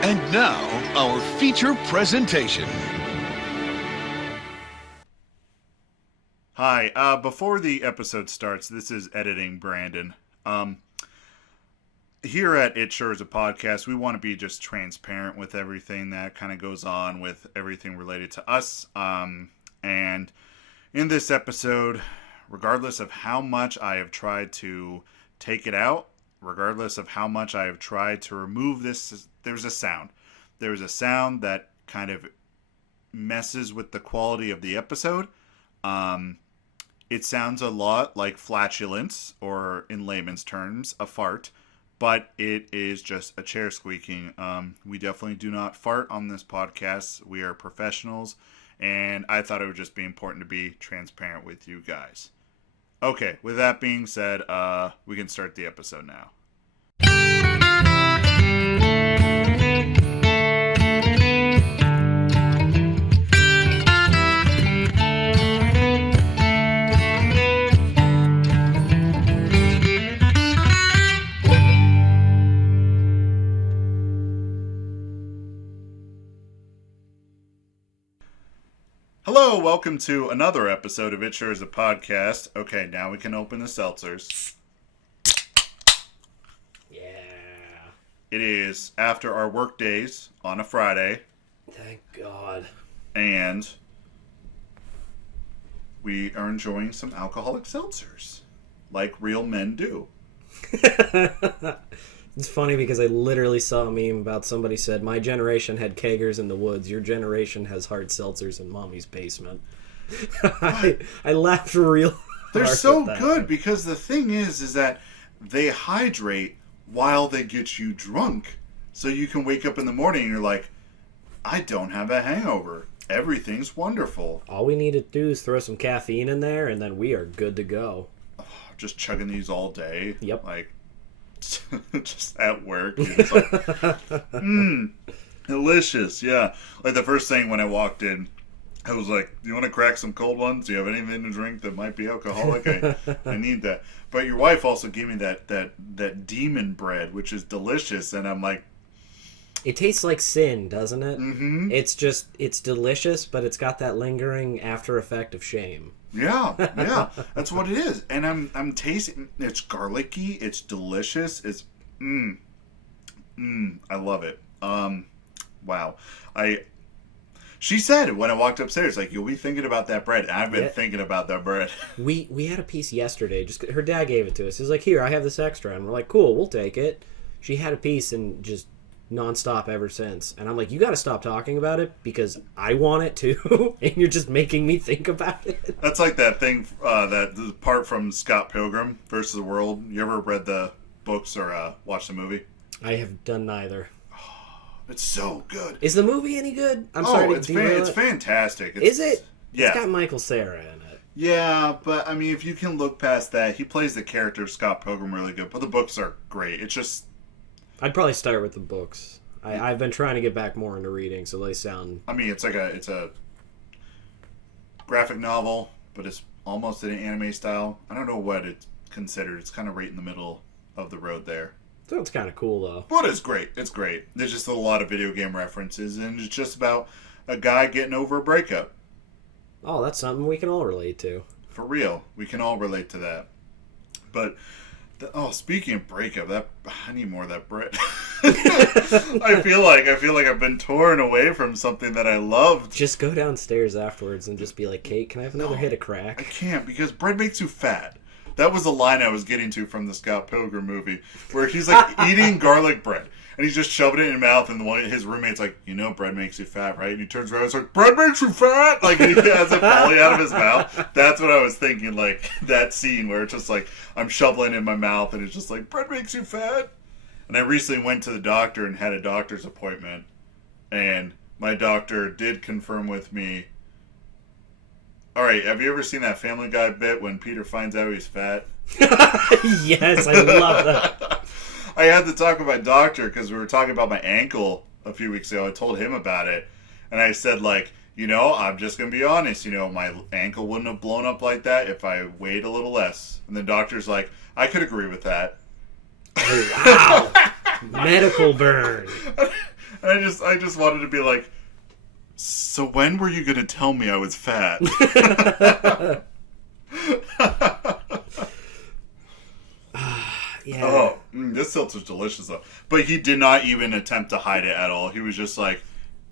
And now, our feature presentation. Hi, before the episode starts, this is editing Brandon. Here at It Sure Is a Podcast, we want to be just transparent with everything that kind of goes on with everything related to us. And in this episode, regardless of how much I have tried to take it out, regardless of how much I have tried to remove this, there's a sound. There's a sound that kind of messes with the quality of the episode. It sounds a lot like flatulence, or in layman's terms, a fart, but it is just a chair squeaking. We definitely do not fart on this podcast. We are professionals, and I thought it would just be important to be transparent with you guys. Okay, with that being said, we can start the episode now. Hello, welcome to another episode of It Sure Is a Podcast. Okay, now we can open the seltzers. Yeah. It is after our work days on a Friday, Thank God. and we are enjoying some alcoholic seltzers, like real men do. It's funny because I literally saw a meme about somebody said, my generation had kegers in the woods, your generation has hard seltzers in mommy's basement. I laughed real They're hard so at that. good because the thing is that they hydrate while they get you drunk. So you can wake up in the morning and you're like, I don't have a hangover. Everything's wonderful. All we need to do is throw some caffeine in there and then we are good to go. Just chugging these all day. Yep. Like, just at work. You're just like, delicious. Yeah. Like the first thing when I walked in, I was like, "You want to crack some cold ones? Do you have anything to drink that might be alcoholic? I need that." But your wife also gave me that demon bread, which is delicious, and I'm like, It tastes like sin, doesn't it? mm-hmm. It's delicious, but it's got that lingering after effect of shame. Yeah, that's what it is. And I'm tasting. It's garlicky. It's delicious. It's I love it. Wow. She said when I walked upstairs, like, you'll be thinking about that bread. And I've been thinking about that bread. We had a piece yesterday. Just her dad gave it to us. He's like, "Here, I have this extra," and we're like, "Cool, we'll take it." She had a piece and just nonstop ever since. And I'm like, "You got to stop talking about it because I want it too, and you're just making me think about it." That's like that thing, the part from Scott Pilgrim versus the World. You ever read the books or watched the movie? I have done neither. It's so good. Is the movie any good? I'm sorry to it's derail it's it. fantastic. Is it? Yeah. It's got Michael Cera in it. Yeah, but I mean, if you can look past that, he plays the character of Scott Pilgrim really good. But the books are great. It's just, I'd probably start with the books. I've been trying to get back more into reading, so they sound... I mean, it's a graphic novel, but it's almost in an anime style. I don't know what it's considered. It's kind of right in the middle of the road there. Sounds kind of cool, though. But it's great. It's great. There's just a lot of video game references, and it's just about a guy getting over a breakup. Oh, that's something we can all relate to. For real. We can all relate to that. But, speaking of breakup, I need more of that bread. I feel like I've been torn away from something that I loved. Just go downstairs afterwards and just be like, "Kate, can I have another hit of crack?" I can't, because bread makes you fat. That was the line I was getting to from the Scott Pilgrim movie, where he's like eating garlic bread, and he's just shoving it in his mouth, and his roommate's like, bread makes you fat, right? And he turns around and it's like, bread makes you fat? Like, he has it falling out of his mouth. That's what I was thinking, like, that scene where it's just like, I'm shoveling it in my mouth, and it's just like, bread makes you fat? And I recently went to the doctor and had a doctor's appointment, and my doctor did confirm with me, all right, have you ever seen that Family Guy bit when Peter finds out he's fat? Yes, I love that. I had to talk with my doctor because we were talking about my ankle a few weeks ago. I told him about it, and I said, like, I'm just going to be honest, my ankle wouldn't have blown up like that if I weighed a little less. And the doctor's like, I could agree with that. Oh, wow. Medical burn. And I just wanted to be like, so when were you going to tell me I was fat? Yeah. Oh, this seltzer's delicious though. But he did not even attempt to hide it at all. He was just like,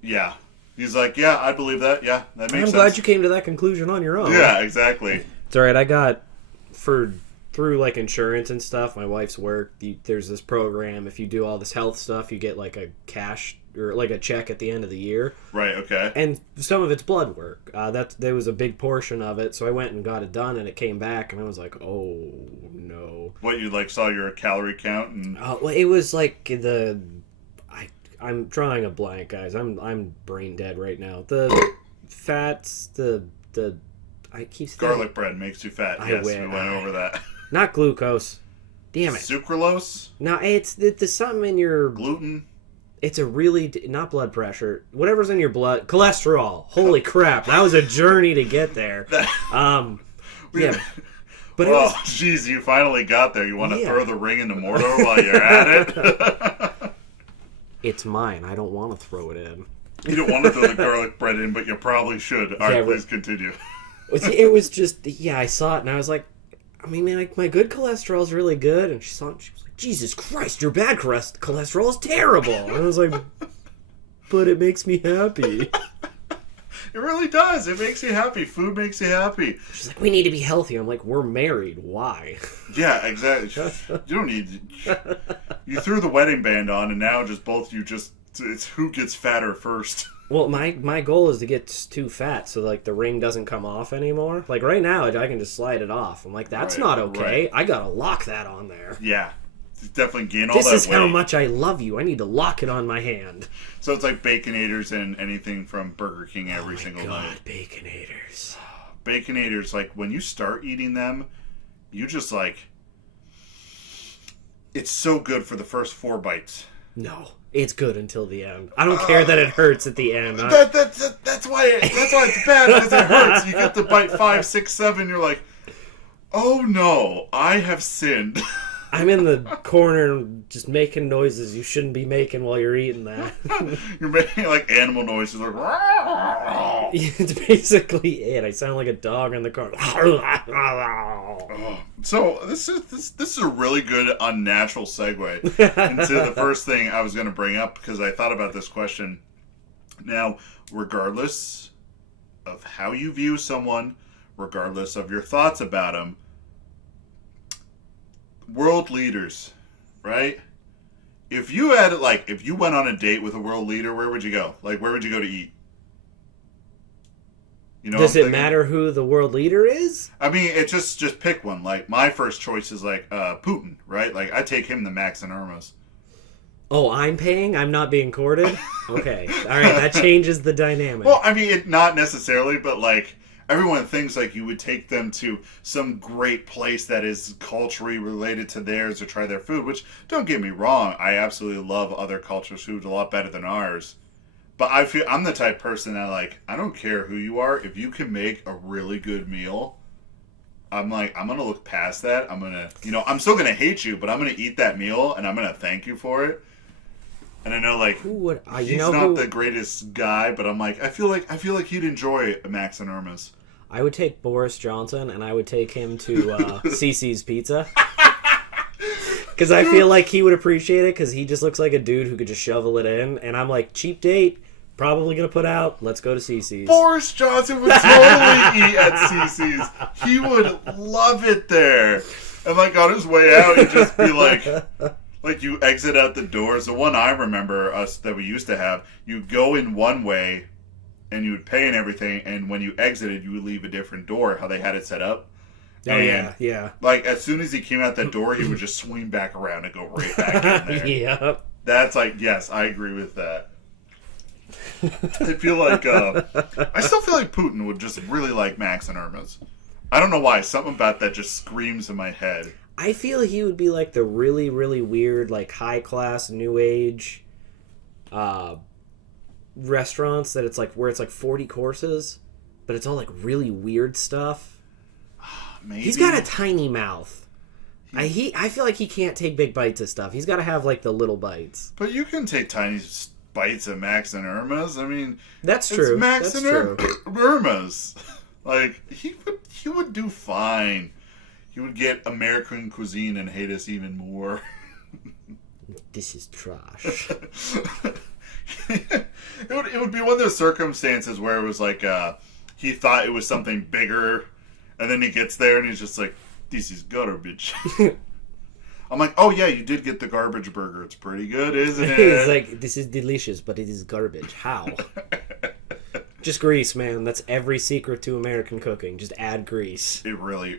yeah. He's like, yeah, I believe that. Yeah, that makes sense. I'm glad you came to that conclusion on your own. Yeah, exactly. It's alright, I got, through like insurance and stuff, my wife's work, there's this program, if you do all this health stuff, you get like a cash, or like a check at the end of the year. Right, okay. And some of it's blood work. There was a big portion of it, so I went and got it done, and it came back, and I was like, oh, no. What, you like saw your calorie count? And Well, it was like I'm drawing a blank, guys. I'm brain dead right now. The fats, I keep saying, garlic bread makes you fat. I Yes, win. we went over that. Not glucose. Damn it. Sucralose? No, it's the something in your... Gluten? It's a really... Not blood pressure. Whatever's in your blood. Cholesterol. Holy crap. That was a journey to get there. Yeah. But well, jeez, you finally got there. You want to throw the ring into Mordor while you're at it? It's mine. I don't want to throw it in. You don't want to throw the garlic bread in, but you probably should. All right, please continue. It was just... Yeah, I saw it, and I was like, I mean, man, my good cholesterol's really good. And she saw it, and she was like, Jesus Christ, your bad cholesterol is terrible. And I was like, but it makes me happy. It really does. It makes you happy. Food makes you happy. She's like, we need to be healthy. I'm like, we're married. Why? Yeah, exactly. You don't need... You threw the wedding band on, and now just both you just... It's who gets fatter first. Well, my goal is to get too fat so, like, the ring doesn't come off anymore. Like, right now, I can just slide it off. I'm like, that's not okay. Right. I gotta lock that on there. Yeah. Definitely gain all that weight. This is how much I love you. I need to lock it on my hand. So it's like Baconators and anything from Burger King every single night. Baconators. Baconators, like, when you start eating them, you just, like... It's so good for the first 4 bites. No. It's good until the end. I don't care that it hurts at the end. That's why it's bad, because it hurts. You get to bite 5, 6, 7, you're like, oh no, I have sinned. I'm in the corner just making noises you shouldn't be making while you're eating that. You're making like animal noises. Like, it's basically it. I sound like a dog in the car. So this is a really good unnatural segue into the first thing I was going to bring up, because I thought about this question. Now, regardless of how you view someone, regardless of your thoughts about them, world leaders, right? If you went on a date with a world leader, where would you go? Like, where would you go to eat? You know, does it matter who the world leader is? I mean, it just pick one. Like, my first choice is like Putin, right? Like, I take him to Max and Irma's. Oh, I'm paying? I'm not being courted? Okay. All right, that changes the dynamic. Well, I mean, not necessarily, but like, everyone thinks like you would take them to some great place that is culturally related to theirs to try their food, which, don't get me wrong, I absolutely love other cultures' food a lot better than ours. But I feel I'm the type of person that, like, I don't care who you are. If you can make a really good meal, I'm like, I'm going to look past that. I'm going to, I'm still going to hate you, but I'm going to eat that meal and I'm going to thank you for it. And I know, like, he's not the greatest guy, but I'm like, I feel like he'd enjoy Max and Irma's. I would take Boris Johnson and I would take him to CC's Pizza. Because I feel like he would appreciate it, because he just looks like a dude who could just shovel it in. And I'm like, cheap date, probably going to put out, let's go to CC's. Boris Johnson would totally eat at CC's. He would love it there. And like on his way out, he'd just be like you exit out the doors. The one I remember us that we used to have, you go in one way and you would pay and everything, and when you exited, you would leave a different door, how they had it set up. Oh, and, yeah. Like, as soon as he came out that door, he would just swing back around and go right back in there. Yeah. That's like, yes, I agree with that. I feel like, I still feel like Putin would just really like Max and Irma's. I don't know why. Something about that just screams in my head. I feel he would be like the really, really weird, like, high-class, new age restaurants that it's like, where it's like 40 courses, but it's all like really weird stuff. Maybe. He's got a tiny mouth. I feel like he can't take big bites of stuff. He's got to have like the little bites. But you can take tiny bites at Max and Irma's. I mean, That's true. It's Max That's and true. Irma's. Like, he would do fine. He would get American cuisine and hate us even more. This is trash. It would be one of those circumstances where it was like he thought it was something bigger, and then he gets there and he's just like, "This is garbage." I'm like, "Oh yeah, you did get the garbage burger. It's pretty good, isn't it?" He's like, "This is delicious, but it is garbage. How?" Just grease, man. That's every secret to American cooking. Just add grease. It really,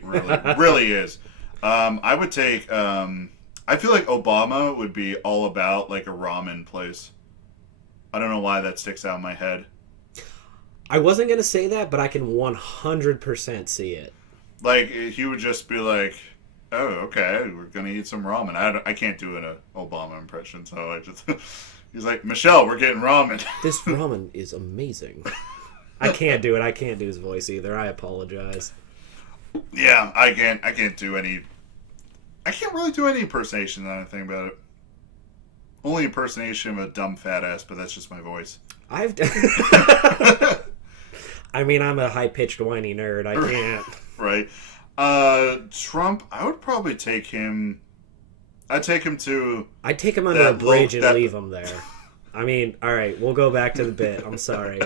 really is. I would take. I feel like Obama would be all about like a ramen place. I don't know why that sticks out in my head. I wasn't gonna say that, but I can 100% see it. Like, he would just be like, "Oh, okay, we're gonna eat some ramen." I can't do an Obama impression, so I just. He's like, "Michelle, we're getting ramen." This ramen is amazing. I can't do it. I can't do his voice either. I apologize. Yeah, I can't do any. I can't really do any impersonation. Now I think about it. Only impersonation of a dumb fat ass, but that's just my voice. I've done. I mean, I'm a high pitched whiny nerd. I can't. Right. Trump. I would probably take him. I'd take him to. I'd take him under a bridge and leave him there. I mean, all right, we'll go back to the bit. I'm sorry.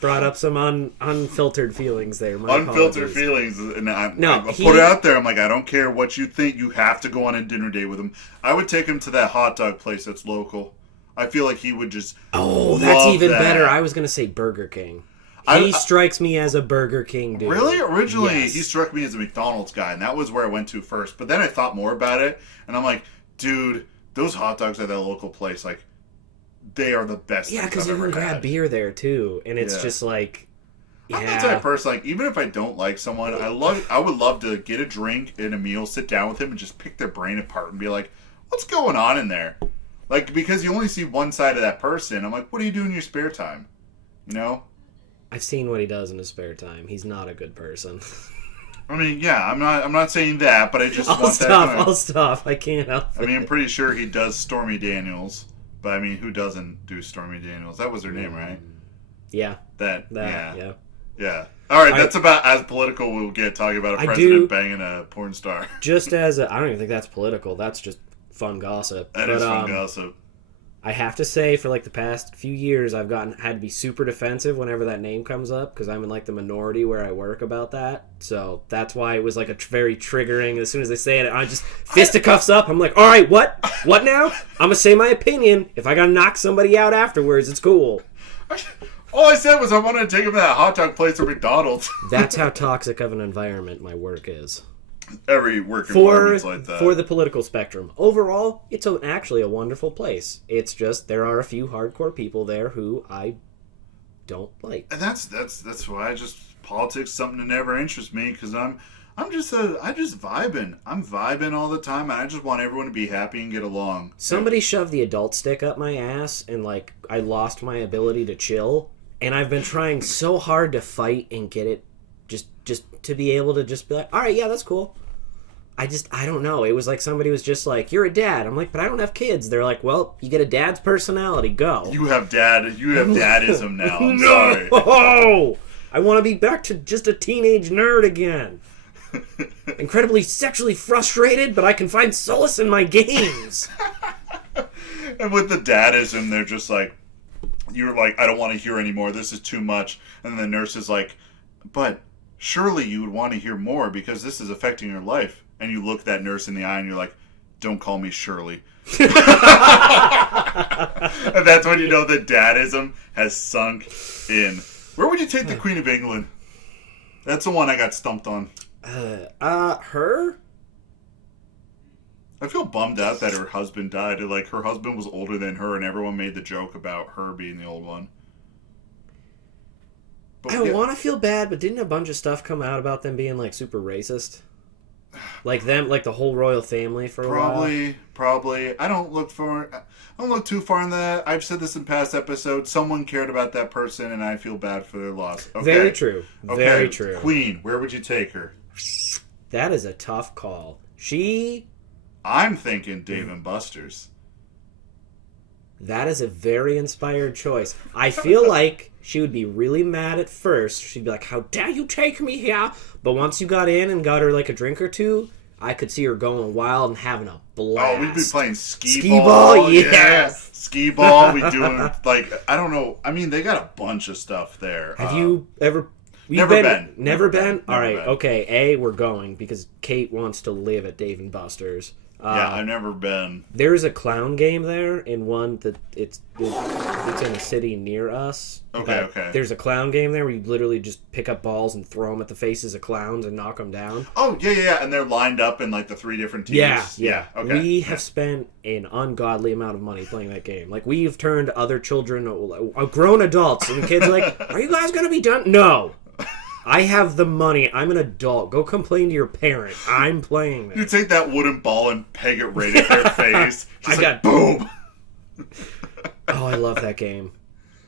Brought up some unfiltered feelings there. My unfiltered apologies. Feelings, and I He put it out there. I'm like, I don't care what you think. You have to go on a dinner date with him. I would take him to that hot dog place that's local. I feel like he would just. Oh, that's even that. better. I was gonna say Burger King. He strikes me as a Burger King dude. Really? Originally, yes. He struck me as a McDonald's guy, and that was where I went to first. But then I thought more about it, and I'm like, dude, those hot dogs at that local place, like, they are the best. Yeah, because you can grab beer there too, and it's just like. Yeah. I'm that type of person. Like, even if I don't like someone, I would love to get a drink and a meal, sit down with him, and just pick their brain apart and be like, "What's going on in there?" Like, because you only see one side of that person. I'm like, "What do you do in your spare time?" You know. I've seen what he does in his spare time. He's not a good person. I mean, yeah, I'm not saying that, but I just I'll stop. I can't help it. I mean, I'm pretty sure he does Stormy Daniels, but I mean, who doesn't do Stormy Daniels? That was her name, right? Yeah. Yeah. All right, that's about as political we'll get, talking about a president banging a porn star. Just as I don't even think that's political. That's just fun gossip. That is fun gossip. I have to say, for like the past few years, I've had to be super defensive whenever that name comes up because I'm in like the minority where I work about that. So that's why it was like a very triggering. As soon as they say it, I just fisticuffs up. I'm like, all right, what? What now? I'm gonna say my opinion. If I gotta knock somebody out afterwards, it's cool. All I said was I wanted to take him to that hot dog place or McDonald's. That's how toxic of an environment my work is. Every work environment's like that. For the political spectrum. Overall, it's actually a wonderful place. It's just there are a few hardcore people there who I don't like. And that's why politics is something that never interests me, because I'm just vibing. I'm vibing all the time, and I just want everyone to be happy and get along. Somebody shoved the adult stick up my ass, and like I lost my ability to chill. And I've been trying so hard to fight and get it just to be able to just be like, all right, yeah, that's cool. I don't know. It was like somebody was just like, you're a dad. I'm like, but I don't have kids. They're like, well, you get a dad's personality. Go. You have dadism now. I'm sorry. No! I want to be back to just a teenage nerd again. Incredibly sexually frustrated, but I can find solace in my games. And with the dadism, they're just like, you're like, I don't want to hear anymore. This is too much. And the nurse is like, but surely you would want to hear more because this is affecting your life. And you look that nurse in the eye and you're like, don't call me Shirley. And that's when you know the dadism has sunk in. Where would you take the Queen of England? That's the one I got stumped on. Her? I feel bummed out that her husband died. Like, her husband was older than her, and everyone made the joke about her being the old one. But, I want to feel bad, but didn't a bunch of stuff come out about them being, like, super racist? Like them, like the whole royal family for a while? Probably. I don't look too far in that. I've said this in past episodes. Someone cared about that person, and I feel bad for their loss. Okay. Very true. Okay. Very true. Queen, where would you take her? That is a tough call. I'm thinking Dave and Buster's. That is a very inspired choice. I feel like she would be really mad at first. She'd be like, how dare you take me here? But once you got in and got her like a drink or two, I could see her going wild and having a blast. Oh, we'd be playing skee ball, yes. Yeah. Skee ball. We doing like, I don't know. I mean, they got a bunch of stuff there. Have you ever... Never been. Never been? All right, been. okay. We're going because Kate wants to live at Dave & Buster's. Yeah, I've never been. There's a clown game there, in one that it's in a city near us. Okay. There's a clown game there where you literally just pick up balls and throw them at the faces of clowns and knock them down. Oh, yeah, and they're lined up in like the 3 different teams. Yeah. Okay. We have spent an ungodly amount of money playing that game. Like, we've turned other children, grown adults, and kids are like, are you guys going to be done? No. I have the money. I'm an adult. Go complain to your parent. I'm playing this. You take that wooden ball and peg it right at their face. Boom. Oh, I love that game.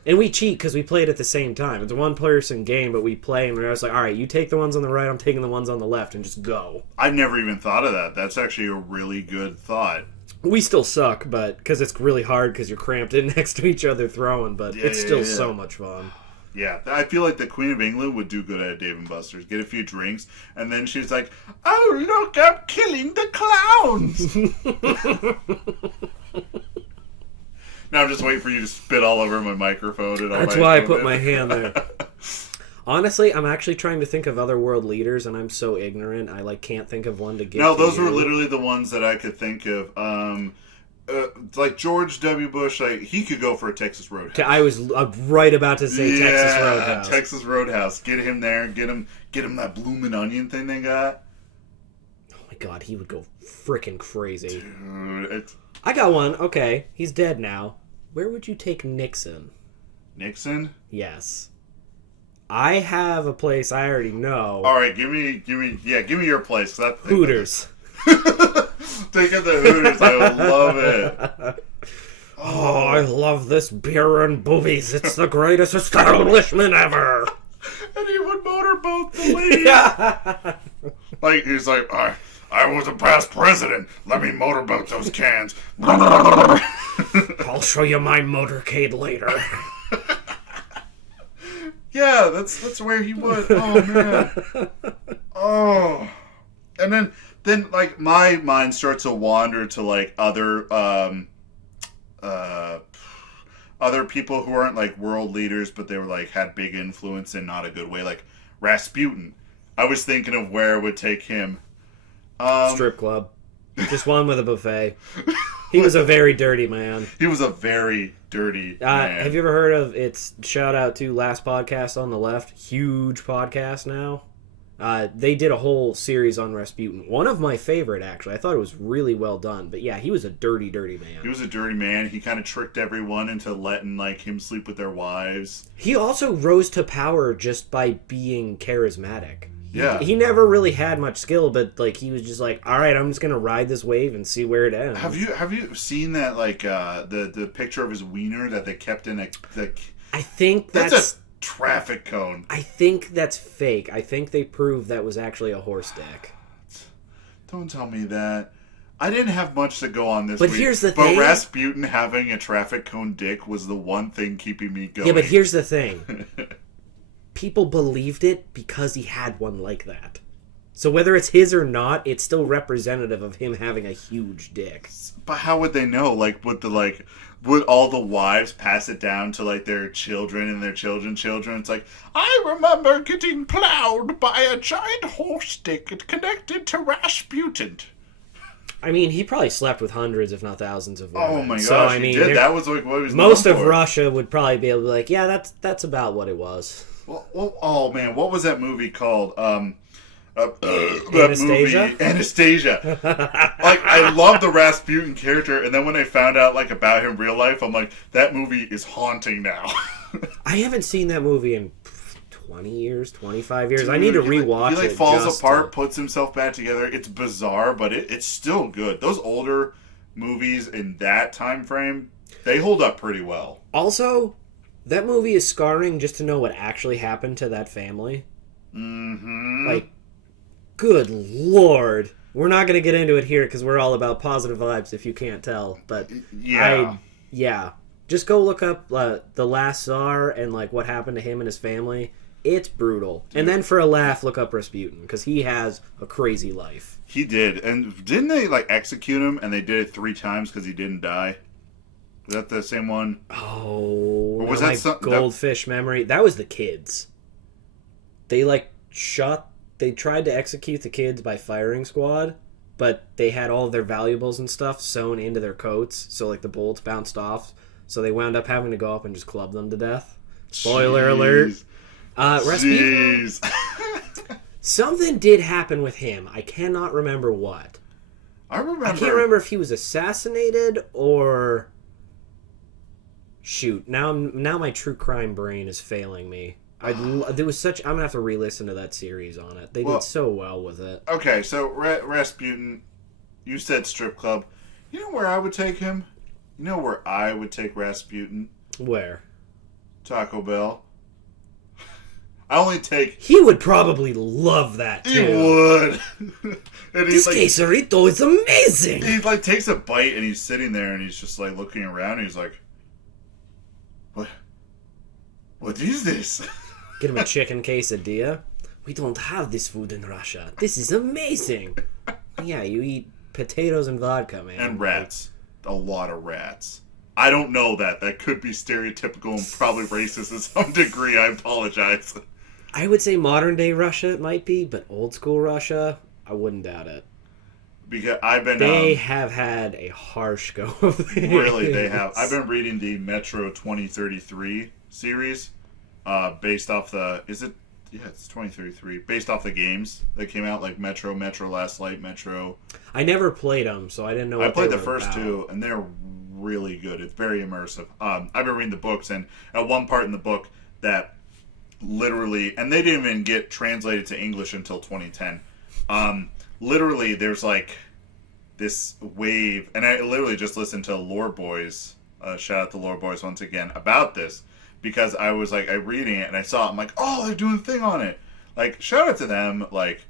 And we cheat because we play it at the same time. It's a one-person game, but we play, and we're just like, all right, you take the ones on the right, I'm taking the ones on the left, and just go. I've never even thought of that. That's actually a really good thought. We still suck, but because it's really hard because you're cramped in next to each other throwing, but it's still so much fun. Yeah, I feel like the Queen of England would do good at Dave & Buster's. Get a few drinks, and then she's like, oh, look, I'm killing the clowns. Now I'm just waiting for you to spit all over my microphone. And That's why I put my hand there. Honestly, I'm actually trying to think of other world leaders, and I'm so ignorant, I can't think of one to give No, to those you. were literally the ones that I could think of. Like George W. Bush, he could go for a Texas Roadhouse. I was right about to say Texas Roadhouse. Texas Roadhouse. Get him there. Get him that bloomin' onion thing they got. Oh my god, he would go freaking crazy. Dude, I got one. Okay, he's dead now. Where would you take Nixon? Nixon? Yes. I have a place I already know. All right, give me your place. Hooters. Take it to Hooters. I would love it. Oh, I love this beer and boobies. It's the greatest establishment ever. And he would motorboat the lady. Like, he's like, I was a past president. Let me motorboat those cans. I'll show you my motorcade later. Yeah, that's where he would. Oh, man. Oh. And then like my mind starts to wander to like other people who aren't like world leaders, but they were like had big influence in not a good way, like Rasputin. I was thinking of where it would take him. Strip club. Just one with a buffet. He was a very dirty man. He was a very dirty man. Have you ever heard of, it's shout out to Last Podcast on the Left, huge podcast now. They did a whole series on Rasputin. One of my favorite, actually. I thought it was really well done. But yeah, he was a dirty, dirty man. He was a dirty man. He kind of tricked everyone into letting like him sleep with their wives. He also rose to power just by being charismatic. Yeah. He never really had much skill, but like he was just like, all right, I'm just gonna ride this wave and see where it ends. Have you seen that like the picture of his wiener that they kept in a I think that's a traffic cone. I think that's fake. I think they proved that was actually a horse dick. Don't tell me that. I didn't have much to go on this but week. Here's the thing. But Rasputin having a traffic cone dick was the one thing keeping me going. Yeah, but here's the thing. People believed it because he had one like that. So whether it's his or not, it's still representative of him having a huge dick. But how would they know? Like, would all the wives pass it down to like their children and their children's children? It's like, I remember getting plowed by a giant horse dick. It connected to Rasputin. I mean, he probably slept with hundreds, if not thousands, of women. Oh my gosh, so, I mean, he did. That was like what he was most known of for. Russia would probably be able to be like, yeah, that's about what it was. Well, oh man, what was that movie called? Anastasia? Anastasia. Like, I love the Rasputin character, and then when I found out like about him in real life, I'm like, that movie is haunting now. I haven't seen that movie in 20 years, 25 years. Dude, I need to rewatch it. He falls apart, puts himself back together. It's bizarre, but it's still good. Those older movies in that time frame, they hold up pretty well. Also, that movie is scarring just to know what actually happened to that family. Mm-hmm. Like, good Lord. We're not going to get into it here because we're all about positive vibes if you can't tell. But, yeah. Just go look up The Last Tsar and like what happened to him and his family. It's brutal. Dude. And then for a laugh, look up Rasputin because he has a crazy life. He did. And didn't they like execute him and they did it 3 times because he didn't die? Was that the same one? Oh, or was that some goldfish memory? That was the kids. They like they tried to execute the kids by firing squad, but they had all of their valuables and stuff sewn into their coats, so like the bullets bounced off. So they wound up having to go up and just club them to death. Spoiler alert. Rasputin. Something did happen with him. I cannot remember what. I can't remember if he was assassinated or... Shoot, now my true crime brain is failing me. There was such... I'm going to have to re-listen to that series on it. They did so well with it. Okay, so Rasputin, you said strip club. You know where I would take him? You know where I would take Rasputin? Where? Taco Bell. I only take... He would probably love that, too. He would. And this quesarito is amazing! He, like, takes a bite, and he's sitting there, and he's just, like, looking around, and he's like... What is this? Get him a chicken quesadilla. We don't have this food in Russia. This is amazing! Yeah, you eat potatoes and vodka, man. And rats. A lot of rats. I don't know that. That could be stereotypical and probably racist to some degree. I apologize. I would say modern day Russia it might be, but old school Russia, I wouldn't doubt it. Because I've been... They have had a harsh go of things. Really, they have. I've been reading the Metro 2033 series based off the... Is it... Yeah, it's 2033. Based off the games that came out, like Metro Last Light, Metro... I never played them, so I didn't know what I played the were first about. 2, and they're really good. It's very immersive. I've been reading the books, and at one part in the book that literally... And they didn't even get translated to English until 2010. Literally, there's like this wave... And I literally just listened to Lore Boys, shout out to Lore Boys once again, about this. Because I was like, I'm reading it and I saw it. I'm like, oh, they're doing a thing on it. Like, shout out to them. Like,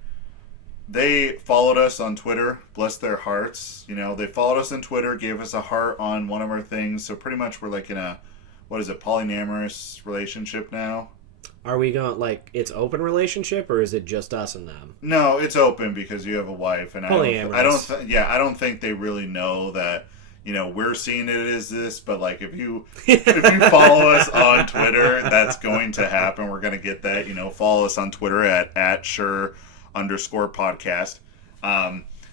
they followed us on Twitter. Bless their hearts. You know, they followed us on Twitter, gave us a heart on one of our things. So pretty much we're like in a, what is it, polyamorous relationship now. Are we going, like, it's open relationship or is it just us and them? No, it's open because you have a wife. And polyamorous. I don't think they really know that. You know, we're seeing it as this, but like if you follow us on Twitter, that's going to happen. We're going to get that. You know, follow us on Twitter at @sure_podcast.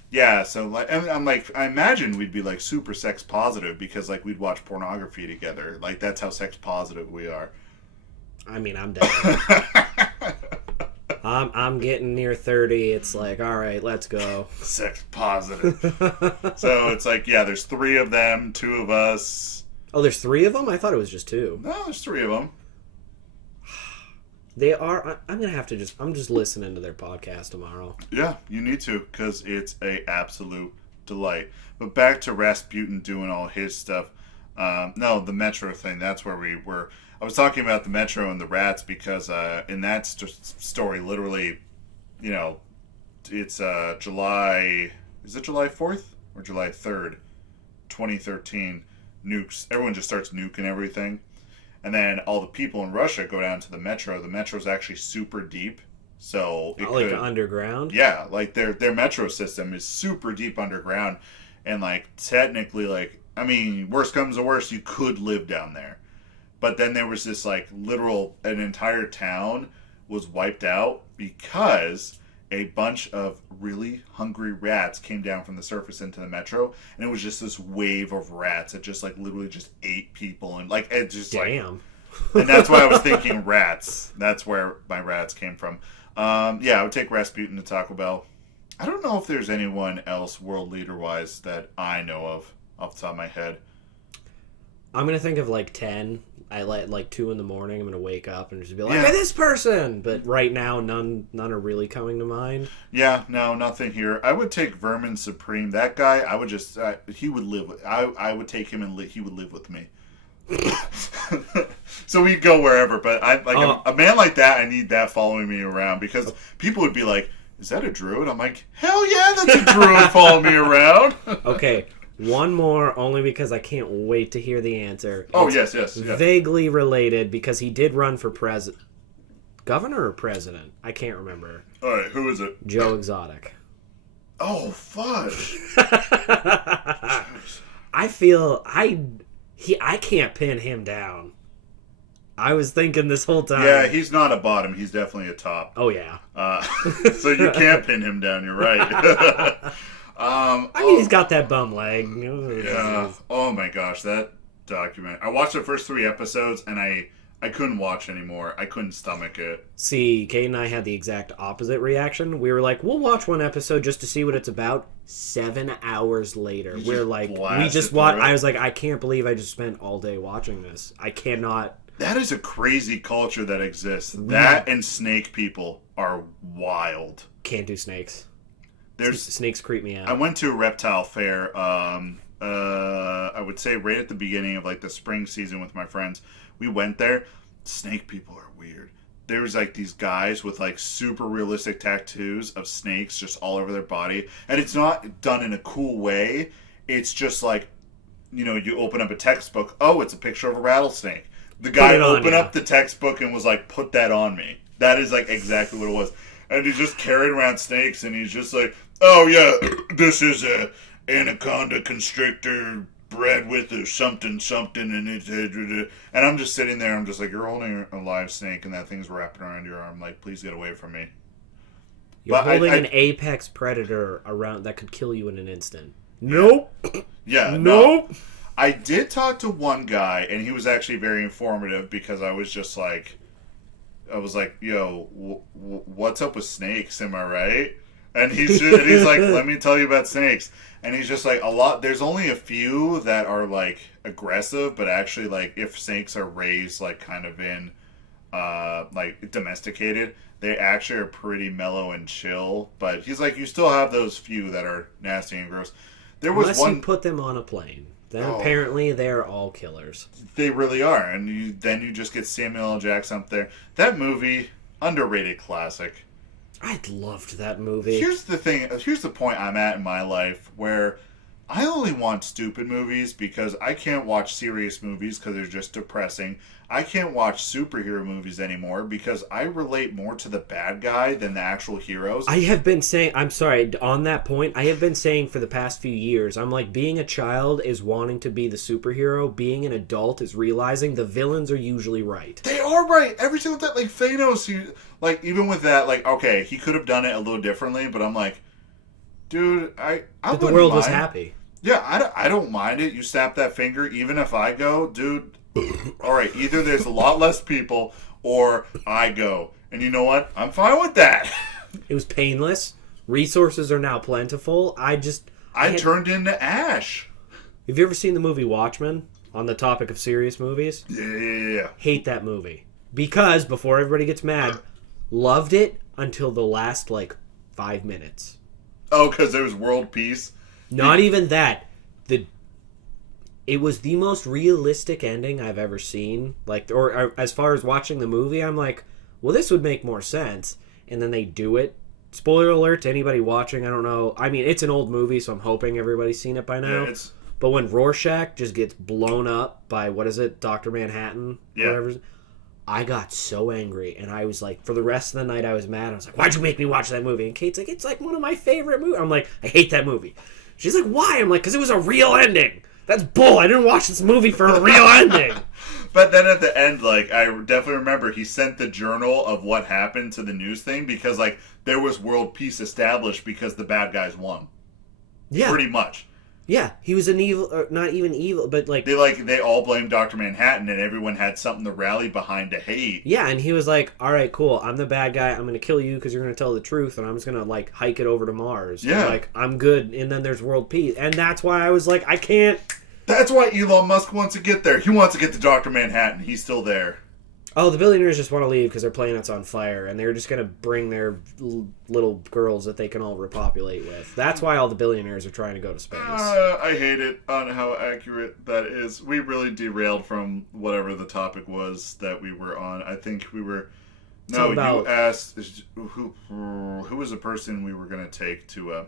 Yeah, so like, and I'm like, I imagine we'd be like super sex positive because like we'd watch pornography together. Like that's how sex positive we are. I mean, I'm down. I'm getting near 30. It's like, all right, let's go. Sex positive. So it's like, yeah, there's 3 of them, 2 of us. Oh, there's 3 of them? I thought it was just 2. No, there's 3 of them. They are. I'm gonna have to I'm just listening to their podcast tomorrow. Yeah, you need to because it's a absolute delight. But back to Rasputin doing all his stuff. No, the Metro thing. That's where we were. I was talking about the Metro and the rats because in that story, literally, you know, it's July... Is it July 4th or July 3rd? 2013. Nukes. Everyone just starts nuking everything. And then all the people in Russia go down to the Metro. The Metro's actually super deep. So it like underground? Yeah, like their Metro system is super deep underground. And like technically, like, I mean, worst comes to worst, you could live down there. But then there was this, like, an entire town was wiped out because a bunch of really hungry rats came down from the surface into the Metro. And it was just this wave of rats that just, like, literally just ate people. And, like, it just, damn. Like... And that's why I was thinking rats. That's where my rats came from. Yeah, I would take Rasputin to Taco Bell. I don't know if there's anyone else world leader-wise that I know of off the top of my head. I'm going to think of, like, 10... I like 2 in the morning. I'm gonna wake up and just be like, "Hey, this person!" But right now, none are really coming to mind. Yeah, no, nothing here. I would take Vermin Supreme. That guy, I would just he would live. I would take him and he would live with me. So we'd go wherever. But a man like that, I need that following me around because people would be like, "Is that a druid?" I'm like, "Hell yeah, that's a druid following me around." Okay. One more, only because I can't wait to hear the answer. Oh, It's yes. vaguely related because he did run for governor or president. I can't remember. All right, who is it? Joe Exotic. Oh, fudge. I feel I can't pin him down. I was thinking this whole time. Yeah, he's not a bottom. He's definitely a top. Oh yeah. So you can't pin him down. You're right. I mean, he's got that bum leg. Yeah. Oh my gosh, that document. I watched the first 3 episodes and I couldn't watch anymore. I couldn't stomach it. See, Kate and I had the exact opposite reaction. We were like, we'll watch one episode just to see what it's about. 7 hours later, we're like, we just watched. I was like, I can't believe I just spent all day watching this. I cannot. That is a crazy culture that exists. That and snake people are wild. Can't do snakes. Snakes creep me out. I went to a reptile fair. I would say right at the beginning of like the spring season with my friends. We went there. Snake people are weird. There's like these guys with like super realistic tattoos of snakes just all over their body, and it's not done in a cool way. It's just like, you open up a textbook. Oh, it's a picture of a rattlesnake. The guy opened up the textbook and was like, "Put that on me." That is like exactly what it was. And he's just carrying around snakes, and he's just like, "Oh yeah, this is a anaconda constrictor bred with a something, and it's and I'm just sitting there. I'm just like, "You're holding a live snake, and that thing's wrapping around your arm. Like, please get away from me." You're holding an apex predator around that could kill you in an instant. Nope. Yeah. Nope. No. I did talk to one guy, and he was actually very informative because I was like, "Yo, what's up with snakes? Am I right?" And he's like, "Let me tell you about snakes." And he's just like, there's only a few that are like aggressive, but actually like if snakes are raised like kind of in like domesticated, they actually are pretty mellow and chill. But he's like, you still have those few that are nasty and gross. Unless you put them on a plane. Then apparently they're all killers. They really are. And then you just get Samuel L. Jackson up there. That movie, underrated classic. I loved that movie. Here's the point I'm at in my life where I only want stupid movies because I can't watch serious movies because they're just depressing. I can't watch superhero movies anymore because I relate more to the bad guy than the actual heroes. I have been saying, I'm sorry, on that point, I have been saying for the past few years, I'm like, being a child is wanting to be the superhero. Being an adult is realizing the villains are usually right. They are right. Every single time. Like Thanos, even with that, like, okay, he could have done it a little differently, but I'm like, dude, but the world was happy. Yeah, I don't mind it. You snap that finger, even if I go, dude, all right, either there's a lot less people or I go. And you know what? I'm fine with that. It was painless. Resources are now plentiful. I turned into Ash. Have you ever seen the movie Watchmen? On the topic of serious movies? Yeah. Hate that movie. Because, before everybody gets mad, loved it until the last, 5 minutes. Oh, because there was world peace? Not even that. It was the most realistic ending I've ever seen. Or as far as watching the movie, I'm like, well, this would make more sense. And then they do it. Spoiler alert to anybody watching, I don't know. I mean, it's an old movie, so I'm hoping everybody's seen it by now. Yeah, but when Rorschach just gets blown up by, what is it, Dr. Manhattan? Yeah. Whatever. I got so angry, and I was like, for the rest of the night, I was mad. I was like, why'd you make me watch that movie? And Kate's like, it's like one of my favorite movies. I'm like, I hate that movie. She's like, why? I'm like, because it was a real ending. That's bull. I didn't watch this movie for a real ending. But then at the end, I definitely remember he sent the journal of what happened to the news thing because, there was world peace established because the bad guys won. Yeah. Pretty much. Yeah, he was an evil, or not even evil, but They all blamed Dr. Manhattan and everyone had something to rally behind to hate. Yeah, and he was like, all right, cool, I'm the bad guy, I'm going to kill you because you're going to tell the truth, and I'm just going to, hike it over to Mars. Yeah. And, I'm good, and then there's world peace. And that's why I was like, I can't. That's why Elon Musk wants to get there. He wants to get to Dr. Manhattan. He's still there. Oh, the billionaires just want to leave because their planet's on fire, and they're just going to bring their little girls that they can all repopulate with. That's why all the billionaires are trying to go to space. I hate it on how accurate that is. We really derailed from whatever the topic was that we were on. I think we were... No, you asked who was the person we were going to take to...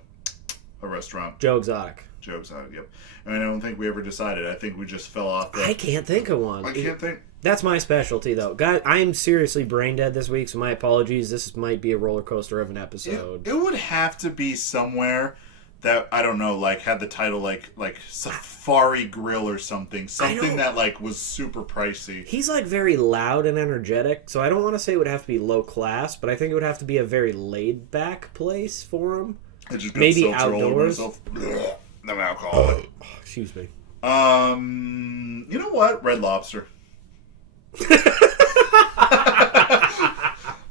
A restaurant. Joe Exotic. Joe Exotic, yep. I mean, I don't think we ever decided. I think we just fell off the... I can't think of one. I can't think. That's my specialty, though. Guys, I am seriously brain dead this week, so my apologies. This might be a roller coaster of an episode. It would have to be somewhere that, I don't know, like, had the title, like Safari Grill or something. Something that, like, was super pricey. He's, like, very loud and energetic, so I don't want to say it would have to be low class, but I think it would have to be a very laid-back place for him. Maybe outdoors. No alcohol. Excuse me. You know what? Red Lobster.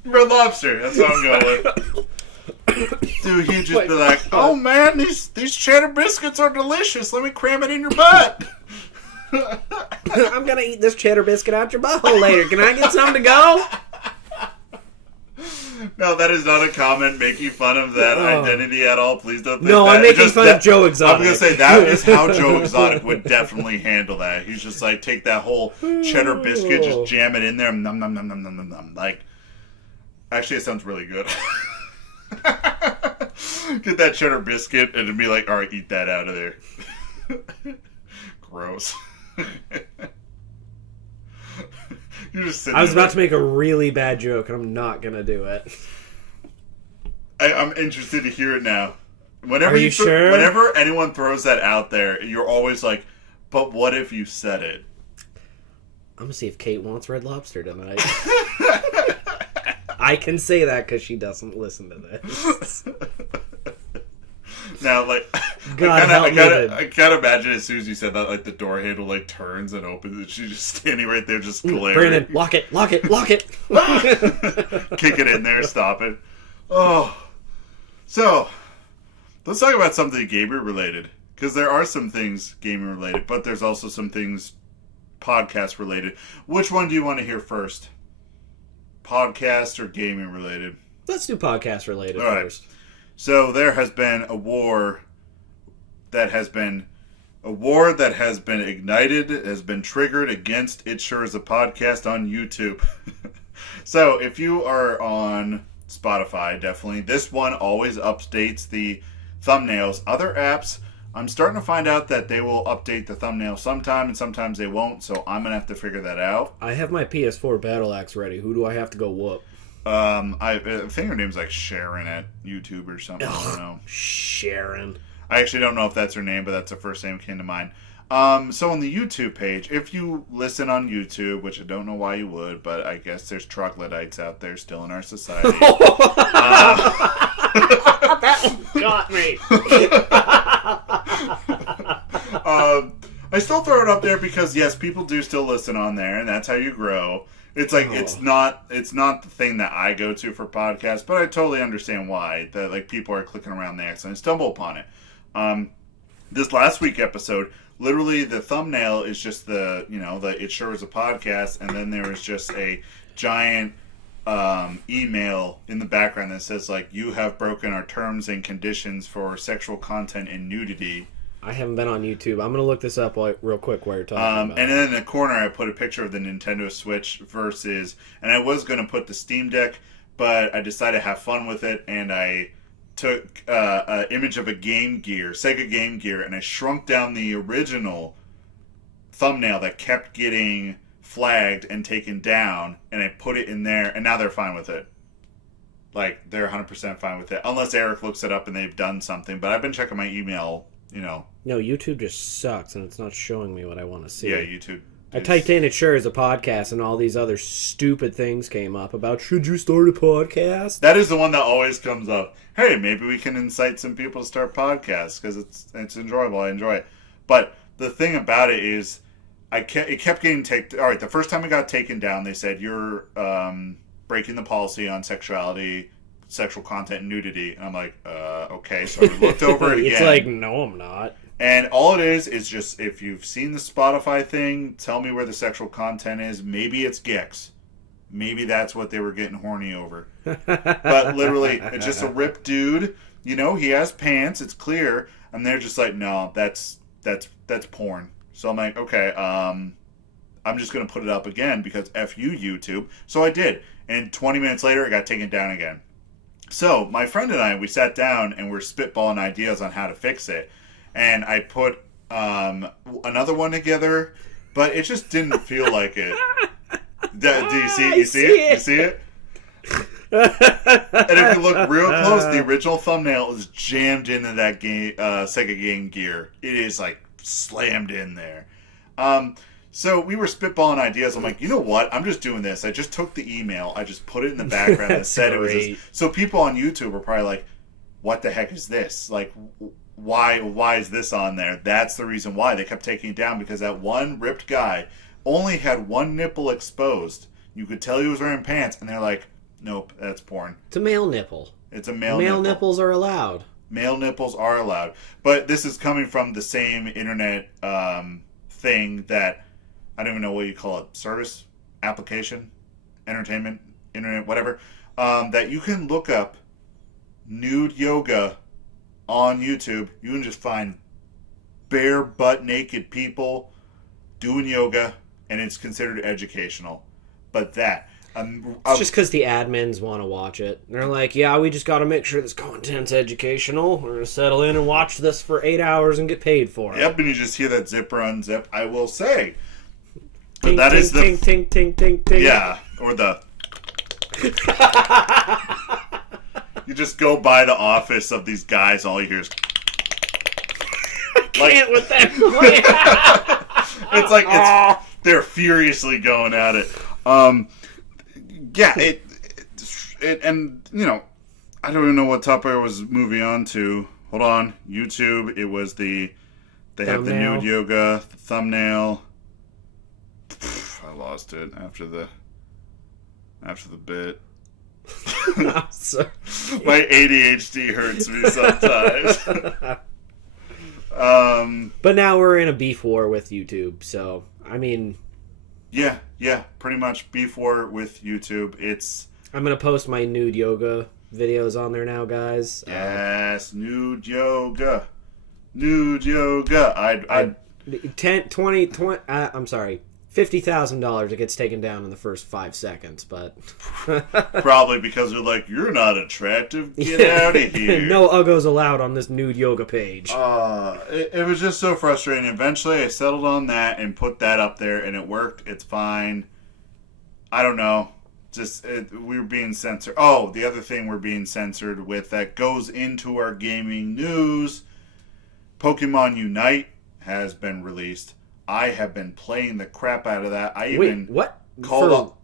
Red Lobster. That's what I'm going with. Dude, he'd just be like, "Oh man, these cheddar biscuits are delicious. Let me cram it in your butt." I'm gonna eat this cheddar biscuit out your butthole later. Can I get some to go? No, that is not a comment making fun of that identity at all. Please don't think no, that. I'm making fun of Joe Exotic. I'm going to say that is how Joe Exotic would definitely handle that. He's just like, take that whole cheddar biscuit, just jam it in there, nom, nom, nom, nom, nom, nom, nom. Like, actually, it sounds really good. Get that cheddar biscuit and be like, all right, eat that out of there. Gross. I was about to make a really bad joke, and I'm not going to do it. I'm interested to hear it now. Whenever Are you sure? Whenever anyone throws that out there, you're always like, but what if you said it? I'm going to see if Kate wants Red Lobster tonight. I can say that because she doesn't listen to this. Now, like, I can't imagine as soon as you said that, like, the door handle, like, turns and opens, and she's just standing right there just glaring. Brandon, lock it. Kick it in there, stop it. Oh. So, let's talk about something gaming-related. Because there are some things gaming-related, but there's also some things podcast-related. Which one do you want to hear first? Podcast or gaming-related? Let's do podcast-related first. So there has been a war that has been ignited, has been triggered against It Sure Is a Podcast on YouTube. So if you are on Spotify, definitely, this one always updates the thumbnails. Other apps, I'm starting to find out that they will update the thumbnail sometime and sometimes they won't, so I'm going to have to figure that out. I have my PS4 battle axe ready. Who do I have to go whoop? I think her name's like Sharon at YouTube or something. I don't know. Sharon. I actually don't know if that's her name, but that's the first name that came to mind. So on the YouTube page, if you listen on YouTube, which I don't know why you would, but I guess there's troglodytes out there still in our society. That got me. I still throw it up there because yes, people do still listen on there, and that's how you grow. It's like it's not the thing that I go to for podcasts, but I totally understand why that like people are clicking around there and stumble upon it. This last week episode, literally the thumbnail is just the It Sure Is a Podcast, and then there was just a giant email in the background that says like, you have broken our terms and conditions for sexual content and nudity. I haven't been on YouTube. I'm going to look this up real quick while you're talking about and then in the corner, I put a picture of the Nintendo Switch versus... And I was going to put the Steam Deck, but I decided to have fun with it, and I took an image of a Sega Game Gear, and I shrunk down the original thumbnail that kept getting flagged and taken down, and I put it in there, and now they're fine with it. Like, they're 100% fine with it. Unless Eric looks it up and they've done something. But I've been checking my email... No, YouTube just sucks, and it's not showing me what I want to see. Yeah, YouTube. I typed in It Sure Is a Podcast, and all these other stupid things came up about, should you start a podcast? That is the one that always comes up. Hey, maybe we can incite some people to start podcasts, because it's enjoyable. I enjoy it. But the thing about it is, it kept getting taken... All right, the first time it got taken down, they said, you're breaking the policy on sexuality, sexual content, and nudity. And I'm like, okay. So I looked over it again. It's like, no, I'm not. And all it is just, if you've seen the Spotify thing, tell me where the sexual content is. Maybe it's Gex. Maybe that's what they were getting horny over. But literally, it's just a ripped dude. He has pants. It's clear. And they're just like, no, that's porn. So I'm like, okay, I'm just going to put it up again because F you, YouTube. So I did. And 20 minutes later, it got taken down again. So my friend and I, we sat down and we're spitballing ideas on how to fix it. And I put another one together, but it just didn't feel like it. Do you see? You see it? You see it? And if you look real close, the original thumbnail is jammed into that game, Sega Game Gear. It is like slammed in there. So we were spitballing ideas. I'm like, you know what? I'm just doing this. I just took the email. I just put it in the background and said it was this. So people on YouTube are probably like, what the heck is this? Like, why is this on there? That's the reason why. They kept taking it down because that one ripped guy only had one nipple exposed. You could tell he was wearing pants. And they're like, nope, that's porn. It's a male nipple. It's a male nipple. Male nipples are allowed. Male nipples are allowed. But this is coming from the same internet thing that, I don't even know what you call it, service, application, entertainment, internet, whatever, that you can look up nude yoga on YouTube. You can just find bare butt naked people doing yoga, and it's considered educational. But that... it's just because the admins want to watch it. They're like, yeah, we just got to make sure this content's educational. We're going to settle in and watch this for 8 hours and get paid for it. Yep, and you just hear that zipper unzip. I will say... Tink, that tink, is the... tink, tink, tink, tink, tink. Yeah, or the... You just go by the office of these guys, all you hear is... I can't with that. It's like they're furiously going at it. Yeah, it and you know, I don't even know what topic I was moving on to. Hold on, YouTube. It was they have the nude yoga, the thumbnail. I lost it after the bit. My ADHD hurts me sometimes. But now we're in a beef war with YouTube, so I mean, yeah, pretty much beef war with YouTube. I'm gonna post my nude yoga videos on there now, guys. Yes, nude yoga. I 20, I'm sorry, $50,000. It gets taken down in the first 5 seconds, but probably because they're like, you're not attractive. Get out of here. No uggos allowed on this nude yoga page. It was just so frustrating. Eventually, I settled on that and put that up there, and it worked. It's fine. I don't know. We were being censored. Oh, the other thing we're being censored with that goes into our gaming news. Pokemon Unite has been released. I have been playing the crap out of that. I even called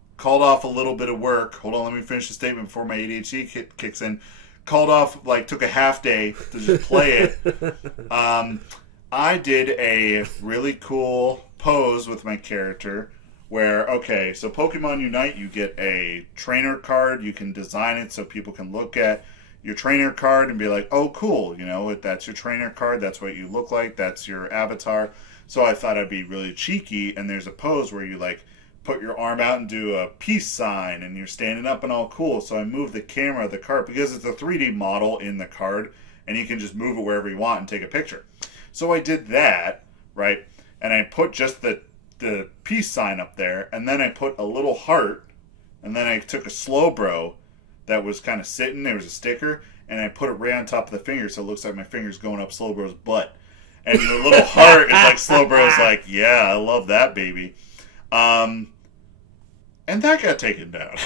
off a little bit of work. Hold on, let me finish the statement before my ADHD kicks in. Called off, took a half day to just play it. I did a really cool pose with my character where, so Pokemon Unite, you get a trainer card. You can design it so people can look at your trainer card and be like, oh, cool. That's your trainer card. That's what you look like. That's your avatar. So I thought I'd be really cheeky, and there's a pose where you put your arm out and do a peace sign, and you're standing up and all cool. So I moved the camera of the card because it's a 3D model in the card, and you can just move it wherever you want and take a picture. So I did that, right? And I put just the peace sign up there, and then I put a little heart, and then I took a Slowbro that was kind of sitting. There was a sticker, and I put it right on top of the finger, so it looks like my finger's going up Slowbro's butt. And the little heart is like Slowbro's like, yeah, I love that baby. And that got taken down.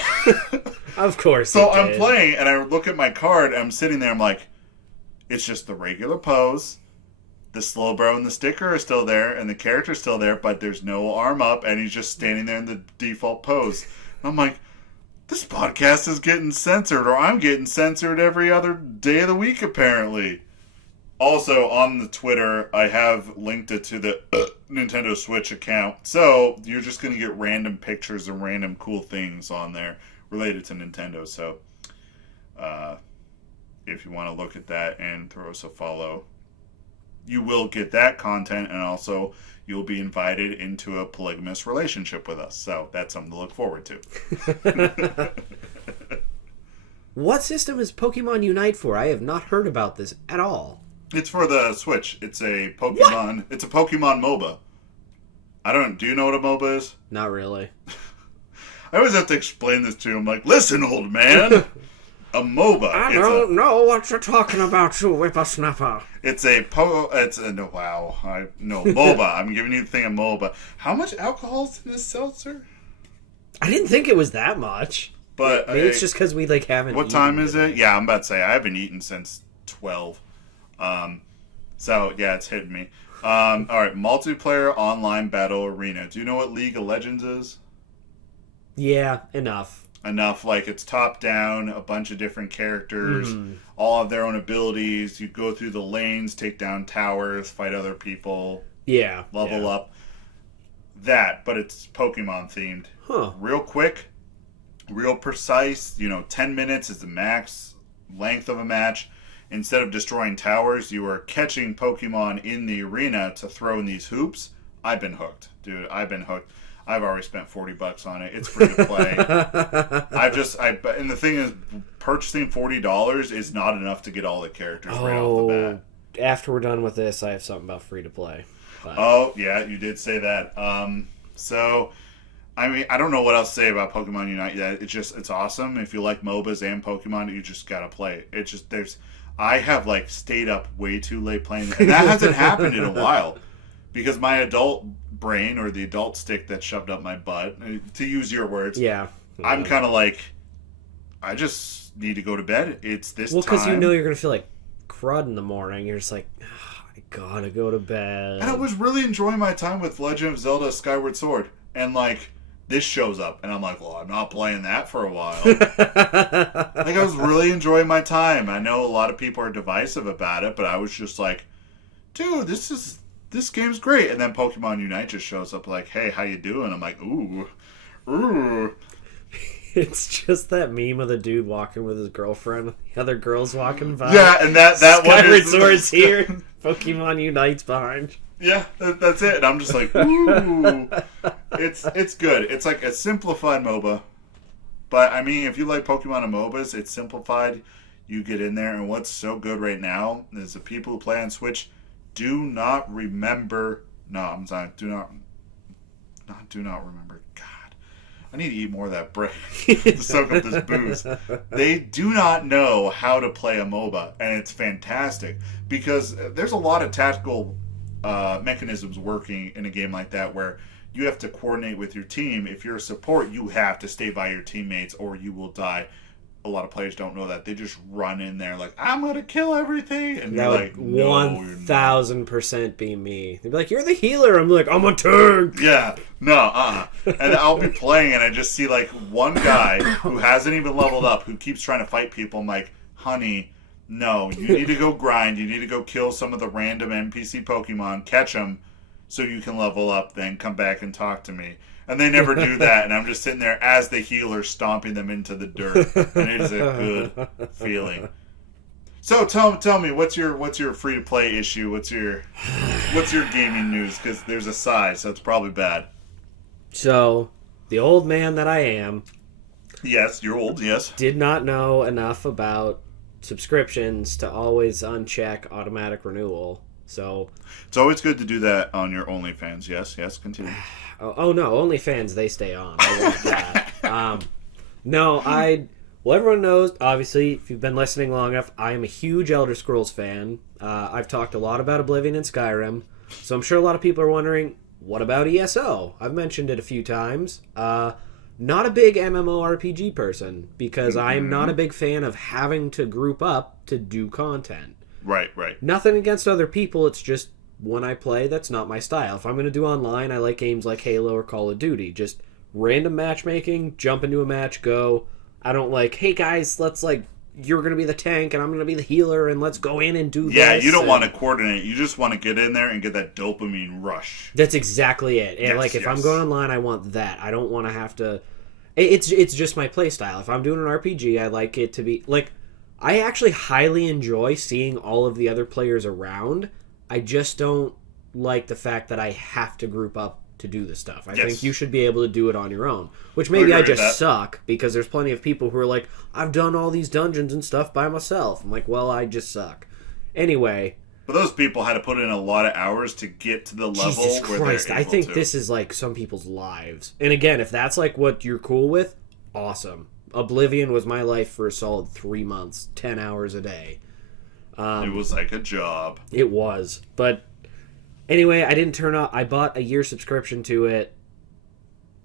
Of course. So I'm playing, and I look at my card, and I'm sitting there, I'm like, it's just the regular pose. The Slowbro and the sticker are still there, and the character's still there, but there's no arm up, and he's just standing there in the default pose. And I'm like, this podcast is getting censored, or I'm getting censored every other day of the week, apparently. Also, on the Twitter, I have linked it to the Nintendo Switch account. So, you're just going to get random pictures and random cool things on there related to Nintendo. So, if you want to look at that and throw us a follow, you will get that content. And also, you'll be invited into a polygamous relationship with us. So, that's something to look forward to. What system is Pokemon Unite for? I have not heard about this at all. It's for the Switch. It's a Pokemon. What? It's a Pokemon MOBA. Do you know what a MOBA is? Not really. I always have to explain this to him. Like, listen, old man. A MOBA. I don't know what you're talking about, you whippersnapper. It's a MOBA. I'm giving you the thing of MOBA. How much alcohol is in this seltzer? I didn't think it was that much. But maybe it's just because we haven't. What time is it? Yeah, I'm about to say I haven't eaten since 12. So yeah, it's hitting me. All right, multiplayer online battle arena. Do you know what League of Legends is? Yeah, enough. Like it's top down, a bunch of different characters, all have their own abilities. You go through the lanes, take down towers, fight other people. Yeah. Level up. That, but it's Pokemon themed. Huh. Real quick, real precise. 10 minutes is the max length of a match. Instead of destroying towers, you are catching Pokemon in the arena to throw in these hoops. I've been hooked, dude. I've already spent $40 on it. It's free to play. And the thing is, purchasing $40 is not enough to get all the characters right off the bat. After we're done with this, I have something about free to play. But... Oh, yeah, you did say that. So, I mean, I don't know what else to say about Pokemon Unite yet. It's awesome. If you like MOBAs and Pokemon, you just gotta play it. I have, stayed up way too late playing it. And that hasn't happened in a while. Because my adult brain, or the adult stick that's shoved up my butt, to use your words, I'm kind of I just need to go to bed. It's this time. Well, because you're going to feel like crud in the morning. You're just like, I gotta go to bed. And I was really enjoying my time with Legend of Zelda Skyward Sword. And, this shows up. And I'm like, well, I'm not playing that for a while. I was really enjoying my time. I know a lot of people are divisive about it, but I was just like, dude, this game's great. And then Pokemon Unite just shows up hey, how you doing? I'm like, ooh. It's just that meme of the dude walking with his girlfriend. The other girls walking by. Yeah, and that one Skyward Sword's here. Pokemon Unite's behind. Yeah, that's it. And I'm just like, ooh. It's good. It's like a simplified MOBA. But, I mean, if you like Pokemon and MOBAs, it's simplified. You get in there. And what's so good right now is the people who play on Switch do not remember. No, I'm sorry. Do not remember. God, I need to eat more of that bread to soak up this booze. They do not know how to play a MOBA, and it's fantastic because there's a lot of tactical mechanisms working in a game like that where you have to coordinate with your team. If you're a support, you have to stay by your teammates or you will die. A lot of players don't know that. They just run in there I'm going to kill everything. And that you're would like, no, 1,000% be me. They'd be like, you're the healer. I'm like, I'm a tank. Yeah. No, And I'll be playing and I just see one guy who hasn't even leveled up who keeps trying to fight people. I'm like, honey, no, you need to go grind. You need to go kill some of the random NPC Pokemon, catch them so you can level up, then come back and talk to me. And they never do that, and I'm just sitting there as the healer stomping them into the dirt. And it is a good feeling. So tell me, what's your free to play issue? What's your gaming news? Because there's a size, so it's probably bad. So, the old man that I am. Yes, you're old, yes. Did not know enough about subscriptions to always uncheck automatic renewal. So it's always good to do that on your OnlyFans. Yes, continue. Oh no, OnlyFans, they stay on. I want that. Well, everyone knows, obviously, if you've been listening long enough, I am a huge Elder Scrolls fan. I've talked a lot about Oblivion and Skyrim, so I'm sure a lot of people are wondering, what about ESO? I've mentioned it a few times. Not a big MMORPG person, because I'm not a big fan of having to group up to do content. Right. Nothing against other people, it's just when I play, that's not my style. If I'm going to do online, I like games like Halo or Call of Duty. Just random matchmaking, jump into a match, go. I don't like, hey guys, you're going to be the tank and I'm going to be the healer and let's go in and do this. Yeah, you don't want to coordinate. You just want to get in there and get that dopamine rush. That's exactly it. And if I'm going online, I want that. I don't want to have to... It's just my play style. If I'm doing an RPG, I like it to be... I actually highly enjoy seeing all of the other players around. I just don't like the fact that I have to group up to do this stuff. I think you should be able to do it on your own. Which maybe I just suck, because there's plenty of people who are like, I've done all these dungeons and stuff by myself. I'm like, well, I just suck. Anyway. But those people had to put in a lot of hours to get to the level Jesus where Christ, they're able I think to. This is some people's lives. And again, if that's what you're cool with, awesome. Oblivion was my life for a solid 3 months, 10 hours a day. It was like a job. It was. But anyway, I didn't turn off. I bought a year subscription to it.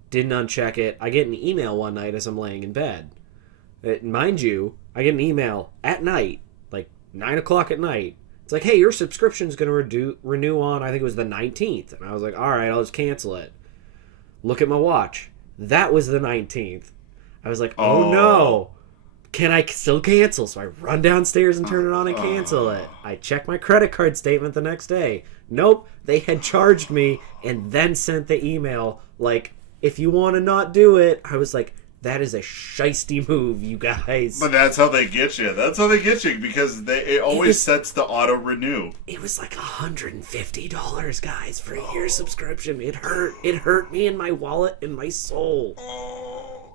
Didn't uncheck it. I get an email one night as I'm laying in bed. Mind you, I get an email at night, like 9 o'clock at night. It's like, hey, your subscription's going to renew on, I think it was the 19th. And I was like, all right, I'll just cancel it. Look at my watch. That was the 19th. I was like, oh no. Can I still cancel? So I run downstairs and turn it on and cancel it. I check my credit card statement the next day. Nope, they had charged me and then sent the email like, if you want to not do it. I was like, that is a shiesty move, you guys. But that's how they get you. That's how they get you, because it always sets the auto renew. It was like $150, guys, for a year subscription. It hurt. It hurt me in my wallet and my soul.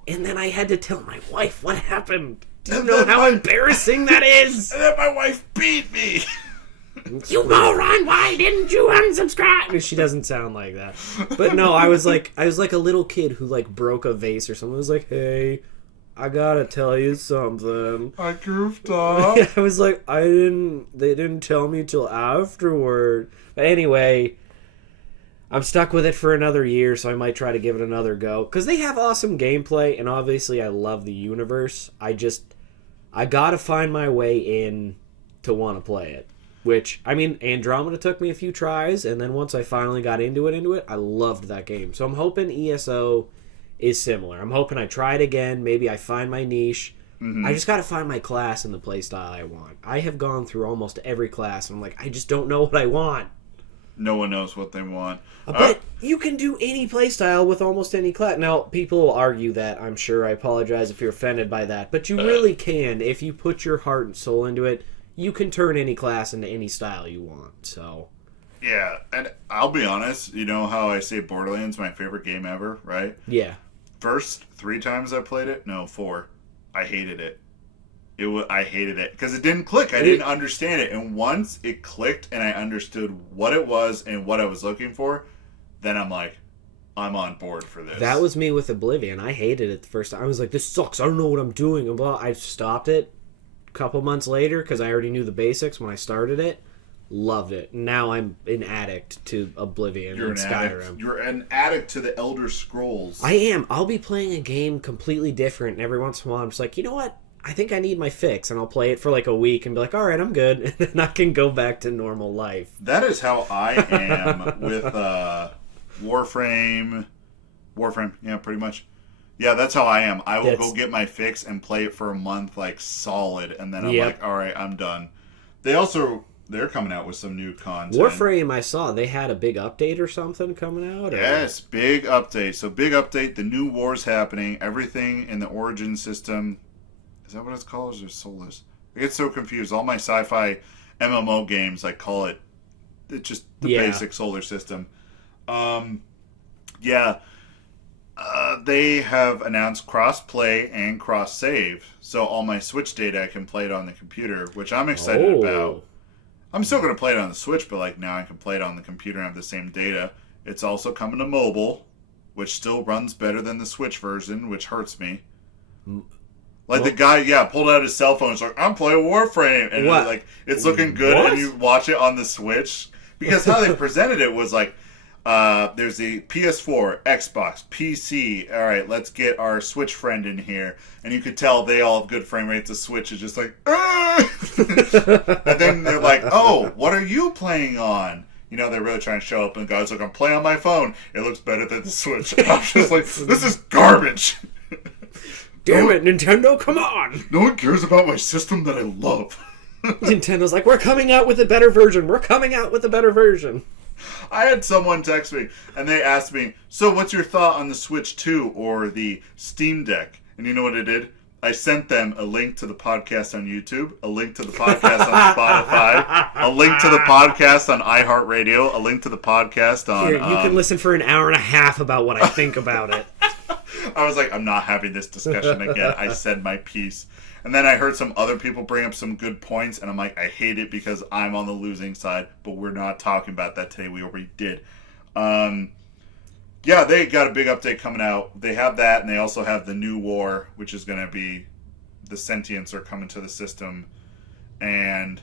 And then I had to tell my wife what happened. Do you know how embarrassing that is? And then my wife beat me. You moron, why didn't you unsubscribe? She doesn't sound like that. But no, I was like a little kid who like broke a vase or something. I was like, hey, I gotta tell you something. I goofed up. I was like, they didn't tell me till afterward. But anyway, I'm stuck with it for another year, so I might try to give it another go. Because they have awesome gameplay, and obviously I love the universe. I gotta find my way in to want to play it. Which, I mean, Andromeda took me a few tries, and then once I finally got into it, I loved that game. So I'm hoping ESO is similar. I'm hoping I try it again. Maybe I find my niche. Mm-hmm. I just got to find my class and the playstyle I want. I have gone through almost every class, and I'm like, I just don't know what I want. No one knows what they want. But you can do any playstyle with almost any class. Now, people will argue that, I'm sure. I apologize if you're offended by that. But you really can. If you put your heart and soul into it, you can turn any class into any style you want, so... Yeah, and I'll be honest, you know how I say Borderlands my favorite game ever, right? Yeah. First 3 times I played it, no, 4, I hated it. I hated it, because it didn't click, I didn't understand it, and once it clicked and I understood what it was and what I was looking for, then I'm like, I'm on board for this. That was me with Oblivion. I hated it the first time. I was like, this sucks, I don't know what I'm doing, and blah. I stopped it. Couple months later, because I already knew the basics when I started it, loved it. Now I'm an addict to Oblivion and Skyrim. You're an addict to the Elder Scrolls. I am. I'll be playing a game completely different, and every once in a while I'm just like, you know what? I think I need my fix, and I'll play it for like a week and be like, all right, I'm good, and then I can go back to normal life. That is how I am with Warframe. Warframe, yeah, pretty much. Yeah, that's how I am. I will go get my fix and play it for a month, like, solid, and then I'm like, all right, I'm done. They're coming out with some new content. Warframe, I saw, they had a big update or something coming out? Or? Yes, big update. So, big update, the new war's happening, everything in the Origin system. Is that what it's called? Or is it Solus? I get so confused. All my sci-fi MMO games, I call it, it's just the basic solar system. They have announced cross-play and cross-save. So all my Switch data, I can play it on the computer, which I'm excited about. I'm still going to play it on the Switch, but like now I can play it on the computer and have the same data. It's also coming to mobile, which still runs better than the Switch version, which hurts me. Like the guy, pulled out his cell phone. It's like, I'm playing Warframe. And it's looking good, and you watch it on the Switch. Because how they presented it was like, there's the PS4, Xbox, PC. All right, let's get our Switch friend in here, and you could tell they all have good frame rates. The Switch is just like, and then they're like, "Oh, what are you playing on?" You know, they're really trying to show up, and the guy's like, "I'm playing on my phone. It looks better than the Switch." And I'm just like, "This is garbage." Damn it, Nintendo! Come on! No one cares about my system that I love. Nintendo's like, we're coming out with a better version. We're coming out with a better version. I had someone text me, and they asked me, so what's your thought on the Switch 2 or the Steam Deck? And you know what I did? I sent them a link to the podcast on YouTube, a link to the podcast on Spotify, a link to the podcast on iHeartRadio, a link to the podcast on... Here, you can listen for an hour and a half about what I think about it. I was like, I'm not having this discussion again. I said my piece. And then I heard some other people bring up some good points, and I'm like, I hate it because I'm on the losing side, but we're not talking about that today. We already did. Yeah, they got a big update coming out. They have that, and they also have the new war, which is going to be the sentients are coming to the system. And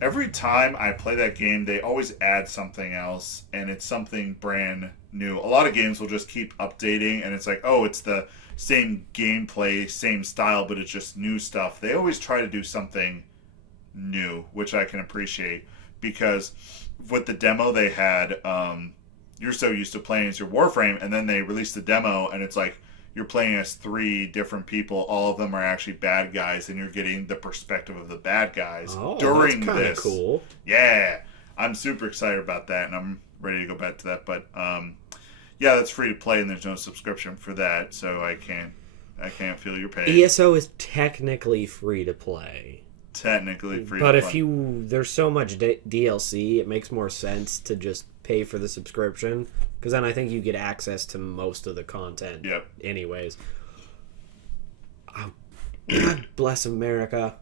every time I play that game, they always add something else, and it's something brand new. A lot of games will just keep updating, and it's like, oh, it's the same gameplay, same style, but it's just new stuff. They always try to do something new, which I can appreciate, because with the demo they had, you're so used to playing as your Warframe, and then they released the demo, and it's like you're playing as 3 different people. All of them are actually bad guys, and you're getting the perspective of the bad guys during that's this. Cool. Yeah, I'm super excited about that, and I'm ready to go back to that. But yeah, that's free to play, and there's no subscription for that, so I can't feel your pain. ESO is technically free to play. Technically free, but to if play. there's so much DLC, it makes more sense to just pay for the subscription, because then I think you get access to most of the content. Yep. Anyways, oh, God bless America.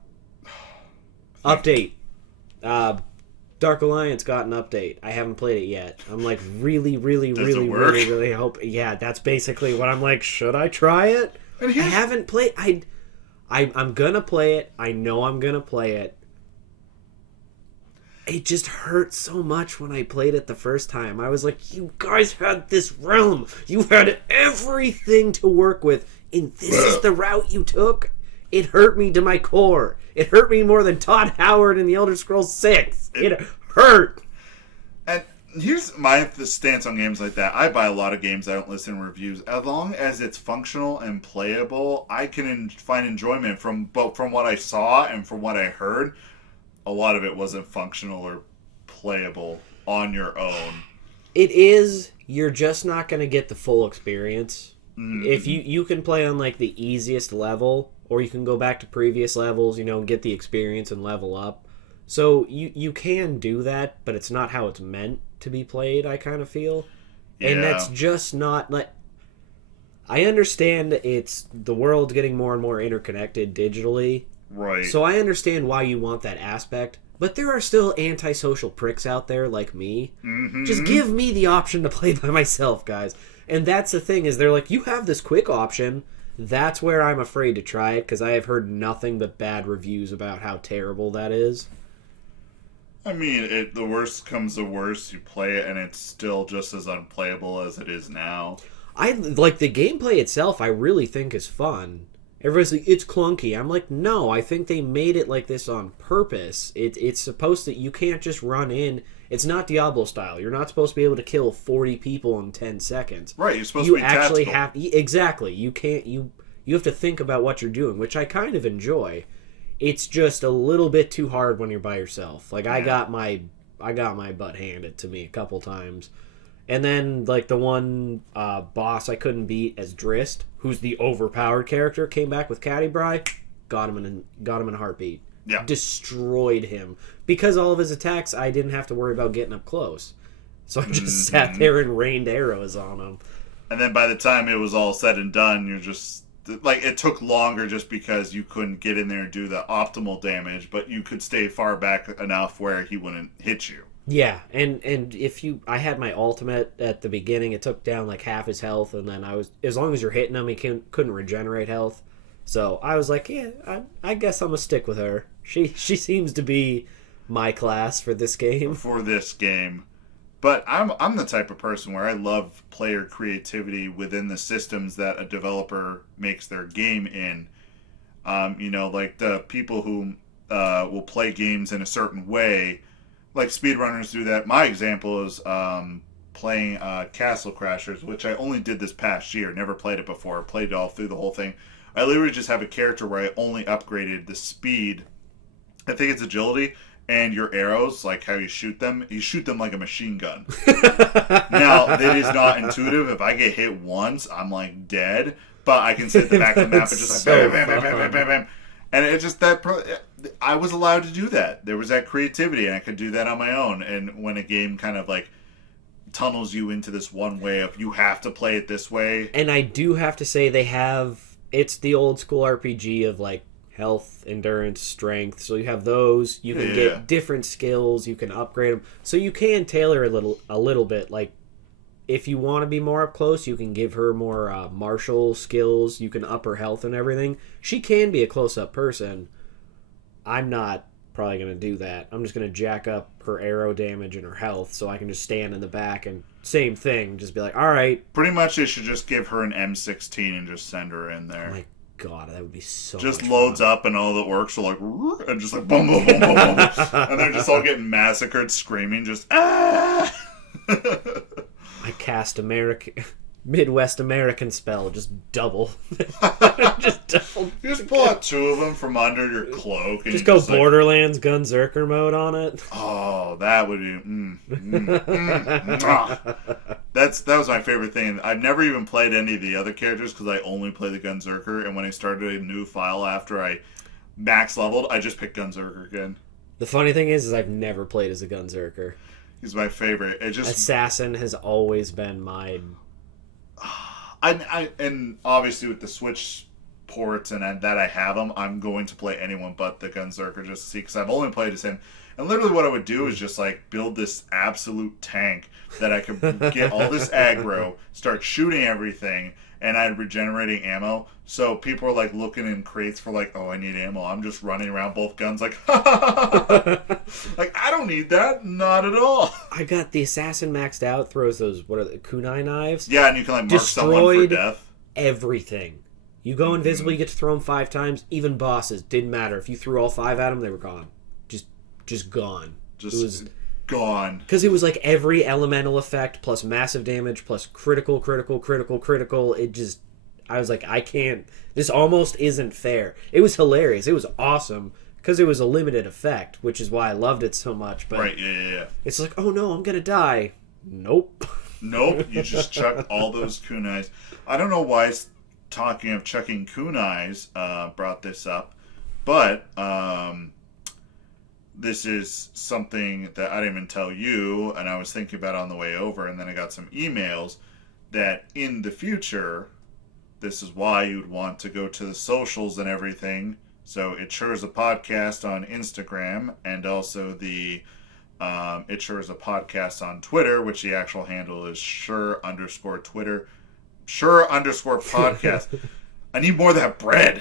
Update. Dark Alliance got an update. I haven't played it yet. I'm like really hope. Yeah, that's basically what I'm like. Should I try it? I haven't played. I'm gonna play it. I know I'm gonna play it. It just hurt so much when I played it the first time. I was like, you guys had this realm. You had everything to work with, and this is the route you took? It hurt me to my core. It hurt me more than Todd Howard in The Elder Scrolls 6. It hurt. And here's my stance on games like that. I buy a lot of games. I don't listen to reviews. As long as it's functional and playable, I can find enjoyment from what I saw and from what I heard. A lot of it wasn't functional or playable on your own. It is. You're just not going to get the full experience. Mm-hmm. If you can play on like the easiest level, or you can go back to previous levels, and get the experience and level up. So you can do that, but it's not how it's meant to be played, I kind of feel. Yeah. And that's just not like... I understand it's the world's getting more and more interconnected digitally. Right. So I understand why you want that aspect, but there are still antisocial pricks out there like me. Mm-hmm. Just give me the option to play by myself, guys. And that's the thing, is they're like, you have this quick option. That's where I'm afraid to try it, because I have heard nothing but bad reviews about how terrible that is. I mean, the worst comes to worst, you play it, and it's still just as unplayable as it is now. I like the gameplay itself. I really think is fun. Everybody's like, it's clunky. I'm like, no, I think they made it like this on purpose. It's supposed to... You can't just run in. It's not Diablo style. You're not supposed to be able to kill 40 people in 10 seconds. Right, you're supposed to be actually tactical. Exactly. You can't... You have to think about what you're doing, which I kind of enjoy. It's just a little bit too hard when you're by yourself. Like, yeah. I got my butt handed to me a couple times. And then, like, the one boss I couldn't beat as Drist, who's the overpowered character, came back with Cadibri, got him in a heartbeat. Yeah. Destroyed him. Because all of his attacks, I didn't have to worry about getting up close. So I just sat there and rained arrows on him. And then by the time it was all said and done, you're just... Like, it took longer just because you couldn't get in there and do the optimal damage, but you could stay far back enough where he wouldn't hit you. Yeah, and I had my ultimate at the beginning. It took down like half his health, and then as long as you're hitting him, he couldn't regenerate health. So I was like, yeah, I guess I'm gonna stick with her. She seems to be my class for this game. But I'm the type of person where I love player creativity within the systems that a developer makes their game in. Like the people who will play games in a certain way. Like speedrunners do that. My example is playing Castle Crashers, which I only did this past year. Never played it before. Played it all through the whole thing. I literally just have a character where I only upgraded the speed. I think it's agility. And your arrows, like how you shoot them like a machine gun. Now, that is not intuitive. If I get hit once, I'm like dead. But I can sit at the back of the map and just like bam, bam, bam, bam, bam, bam. And it's just that I was allowed to do that. There was that creativity, and I could do that on my own. And when a game kind of like tunnels you into this one way of you have to play it this way. And I do have to say it's the old school RPG of like health, endurance, strength. So you have those. You can get different skills. You can upgrade them. So you can tailor a little bit. Like if you want to be more up close, you can give her more martial skills. You can up her health and everything. She can be a close-up person. I'm not probably going to do that. I'm just going to jack up her arrow damage and her health so I can just stand in the back and same thing. Just be like, all right. Pretty much they should just give her an M16 and just send her in there. Oh my God, that would be so just much loads fun. up and all the orcs are like, and just like, boom, boom, boom, boom, boom. And they're just all getting massacred, screaming, just, ah! I cast Midwest American spell, just double. just double. You just pull out 2 of them from under your cloak. And just go just Borderlands Gunzerker mode on it. Oh, that would be... That was my favorite thing. I've never even played any of the other characters because I only play the Gunzerker. And when I started a new file after I max leveled, I just picked Gunzerker again. The funny thing is I've never played as a Gunzerker. He's my favorite. Assassin has always been my... And obviously with the Switch ports and that I have them, I'm going to play anyone but the Gunzerker just to see, because I've only played as him. And literally what I would do is just like build this absolute tank that I could get all this aggro, start shooting everything, and I'm regenerating ammo. So people are like looking in crates for like, oh, I need ammo. I'm just running around both guns like, like I don't need that, not at all. I got the assassin maxed out. Throws those, what are the kunai knives? Yeah, and you can like mark someone for death. Everything. You go invisible, you get to throw them 5 times. Even bosses didn't matter. If you threw all 5 at them, they were gone. Just gone. It was gone. Because it was like every elemental effect plus massive damage plus critical. It just, I was like, I can't. This almost isn't fair. It was hilarious. It was awesome because it was a limited effect, which is why I loved it so much. But right, yeah. It's like, oh no, I'm gonna die. Nope. Nope. You just chuck all those kunais. I don't know why talking of chucking kunais brought this up, but this is something that I didn't even tell you, and I was thinking about on the way over, and then I got some emails that in the future, this is why you'd want to go to the socials and everything. So it sure is a podcast on Instagram, and also the it sure is a podcast on Twitter, which the actual handle is sure_Twitter, sure_podcast. I need more of that bread.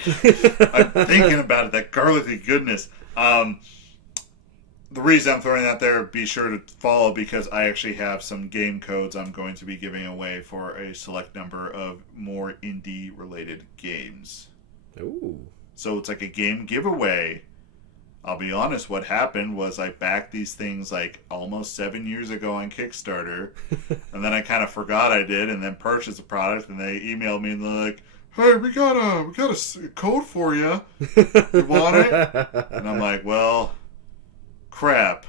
I'm thinking about it, that garlicky goodness. The reason I'm throwing that there, be sure to follow, because I actually have some game codes I'm going to be giving away for a select number of more indie-related games. Ooh. So it's like a game giveaway. I'll be honest, what happened was I backed these things like almost 7 years ago on Kickstarter, and then I kind of forgot I did, and then purchased the product, and they emailed me and they're like, hey, we got a code for you. You want it? And I'm like, well, crap.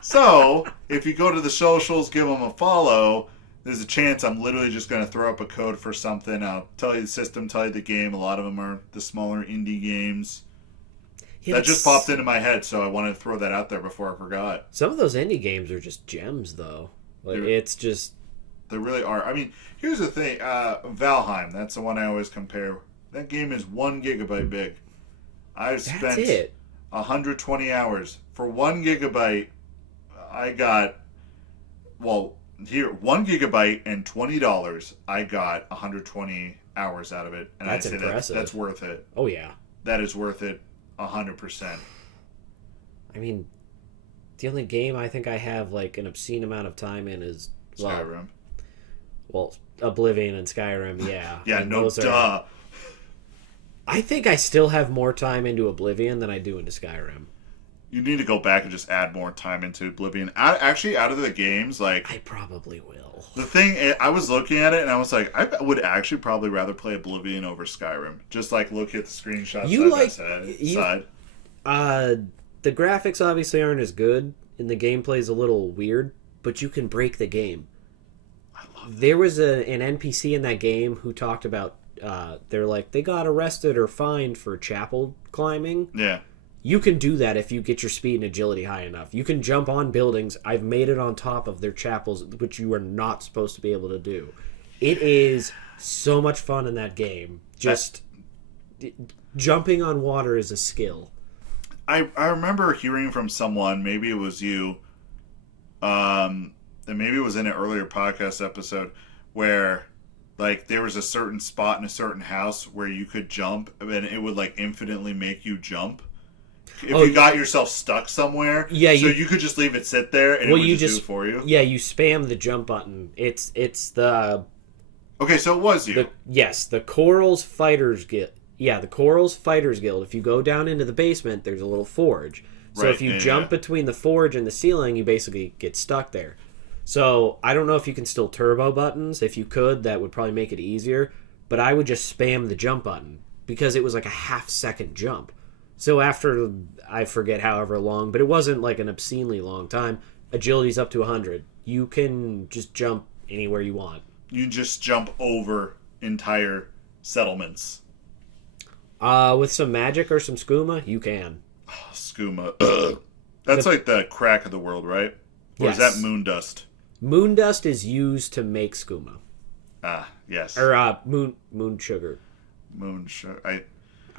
So, if you go to the socials, give them a follow, there's a chance I'm literally just going to throw up a code for something. I'll tell you the system, tell you the game. A lot of them are the smaller indie games. Yeah, that just popped into my head, so I wanted to throw that out there before I forgot. Some of those indie games are just gems, though. Like, it's just... They really are. I mean, here's the thing. Valheim, that's the one I always compare. That game is 1 gigabyte big. I've spent 120 hours. For 1 gigabyte, I got... Well, here, 1 gigabyte and $20, I got 120 hours out of it. And that's I'd say impressive. That's worth it. Oh, yeah. That is worth it 100%. I mean, the only game I think I have like an obscene amount of time in is Skyrim. Well, Oblivion and Skyrim, yeah. Yeah, no duh. I think I still have more time into Oblivion than I do into Skyrim. You need to go back and just add more time into Oblivion. Actually, out of the games, like... I probably will. The thing, I was looking at it, and I was like, I would actually probably rather play Oblivion over Skyrim. Just, like, look at the screenshots side. The graphics obviously aren't as good, and the gameplay's a little weird, but you can break the game. I love that. There was an NPC in that game who talked about, they're like, they got arrested or fined for chapel climbing. Yeah. You can do that if you get your speed and agility high enough. You can jump on buildings. I've made it on top of their chapels, which you are not supposed to be able to do. It is so much fun in that game. Just jumping on water is a skill. I remember hearing from someone, maybe it was you, that and maybe it was in an earlier podcast episode, where like there was a certain spot in a certain house where you could jump, and it would like infinitely make you jump. If you got yourself stuck somewhere, so you could just leave it sit there, and it would just do it for you. Yeah, you spam the jump button. It's the. Okay, so it was you. The Corals Fighters Guild. Yeah, the Corals Fighters Guild. If you go down into the basement, there's a little forge. So if you jump between the forge and the ceiling, you basically get stuck there. So I don't know if you can still turbo buttons. If you could, that would probably make it easier. But I would just spam the jump button because it was like a half-second jump. So after, I forget however long, but it wasn't like an obscenely long time. Agility's up to 100. You can just jump anywhere you want. You just jump over entire settlements. With some magic or some skooma, you can. Oh, skooma. That's like the crack of the world, right? Or yes. Is that moon dust? Moon dust is used to make skooma. Ah, yes. Or moon sugar. Moon sugar.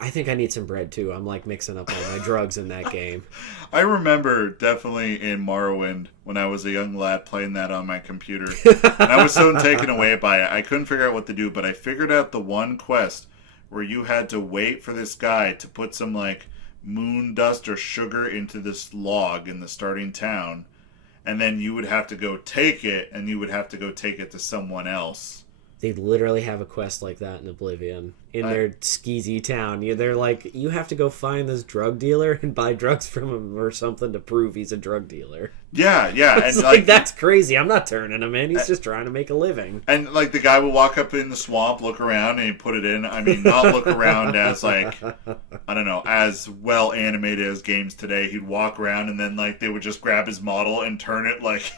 I think I need some bread too. I'm like mixing up all my drugs in that game. I remember definitely in Morrowind when I was a young lad playing that on my computer. And I was so taken away by it. I couldn't figure out what to do, but I figured out the one quest where you had to wait for this guy to put some like moon dust or sugar into this log in the starting town. And then you would have to go take it, and you would have to go take it to someone else. They literally have a quest like that in Oblivion. In their skeezy town. They're like, you have to go find this drug dealer and buy drugs from him or something to prove he's a drug dealer. Yeah. It's And like, that's crazy. I'm not turning him in. He's just trying to make a living. And like the guy would walk up in the swamp, look around, and he'd put it in. I mean, not look around as like, I don't know, as well animated as games today. He'd walk around and then like they would just grab his model and turn it like,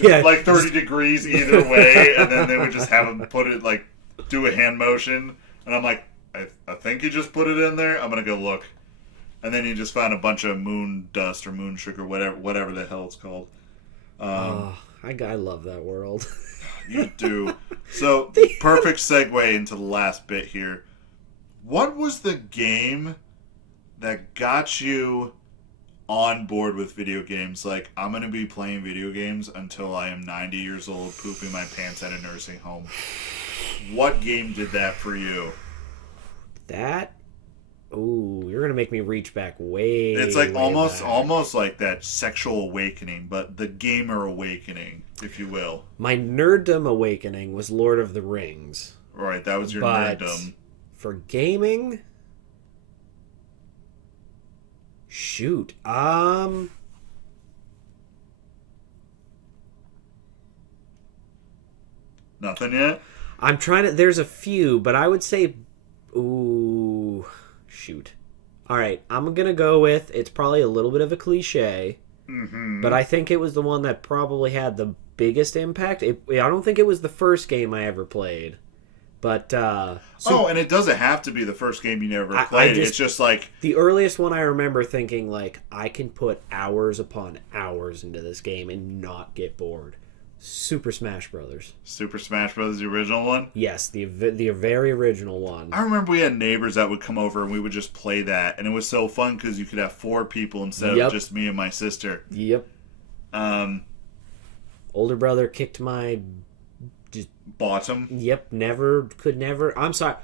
like 30 degrees either way. And then they would just have him put it like, do a hand motion. And I'm like, I think you just put it in there. I'm going to go look. And then you just found a bunch of moon dust or moon sugar, whatever the hell it's called. I love that world. You do. So, perfect segue into the last bit here. What was the game that got you on board with video games? Like, I'm going to be playing video games until I am 90 years old, pooping my pants at a nursing home. What game did that for you? That? Ooh, you're gonna make me reach back way. It's like way almost like that sexual awakening, but the gamer awakening, if you will. My nerddom awakening was Lord of the Rings. Right, that was your nerddom. For gaming, shoot, nothing yet. I'm trying to. There's a few, but I would say, ooh. Shoot. All right, I'm going to go with, it's probably a little bit of a cliche, but I think it was the one that probably had the biggest impact. I don't think it was the first game I ever played, but... and it doesn't have to be the first game you never played. It's just like... The earliest one I remember thinking, like, I can put hours upon hours into this game and not get bored. Super Smash Brothers. Super Smash Brothers, the original one? Yes, the very original one. I remember we had neighbors that would come over and we would just play that, and it was so fun because you could have 4 people instead of just me and my sister. Yep. Older brother kicked my bottom. Yep, could never. I'm sorry.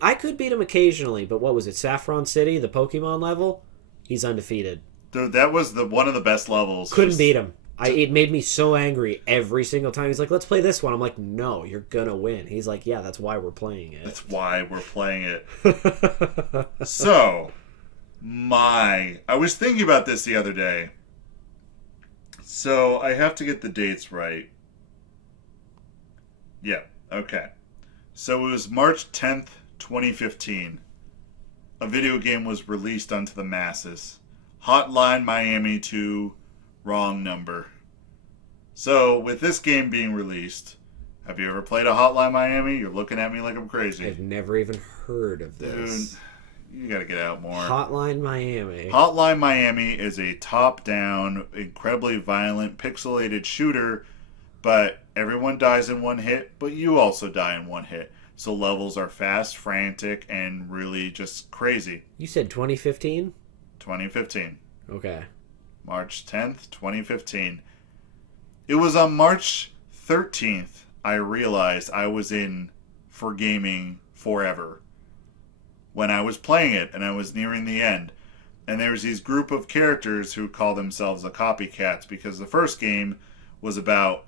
I could beat him occasionally, but what was it? Saffron City, the Pokemon level? He's undefeated. Dude, that was one of the best levels. Couldn't beat him. It made me so angry every single time. He's like, let's play this one. I'm like, no, you're gonna win. He's like, yeah, that's why we're playing it. That's why we're playing it. So, I was thinking about this the other day. So, I have to get the dates right. Yeah, okay. So, it was March 10th, 2015. A video game was released unto the masses. Hotline Miami 2... Wrong number. So, with this game being released, have you ever played a Hotline Miami? You're looking at me like I'm crazy. I've never even heard of this. Dude, you gotta get out more. Hotline Miami. Hotline Miami is a top-down, incredibly violent, pixelated shooter, but everyone dies in one hit, but you also die in one hit. So levels are fast, frantic, and really just crazy. You said 2015? 2015. Okay. March 10th, 2015. It was on March 13th I realized I was in for gaming forever. When I was playing it and I was nearing the end. And there's these group of characters who call themselves the copycats because the first game was about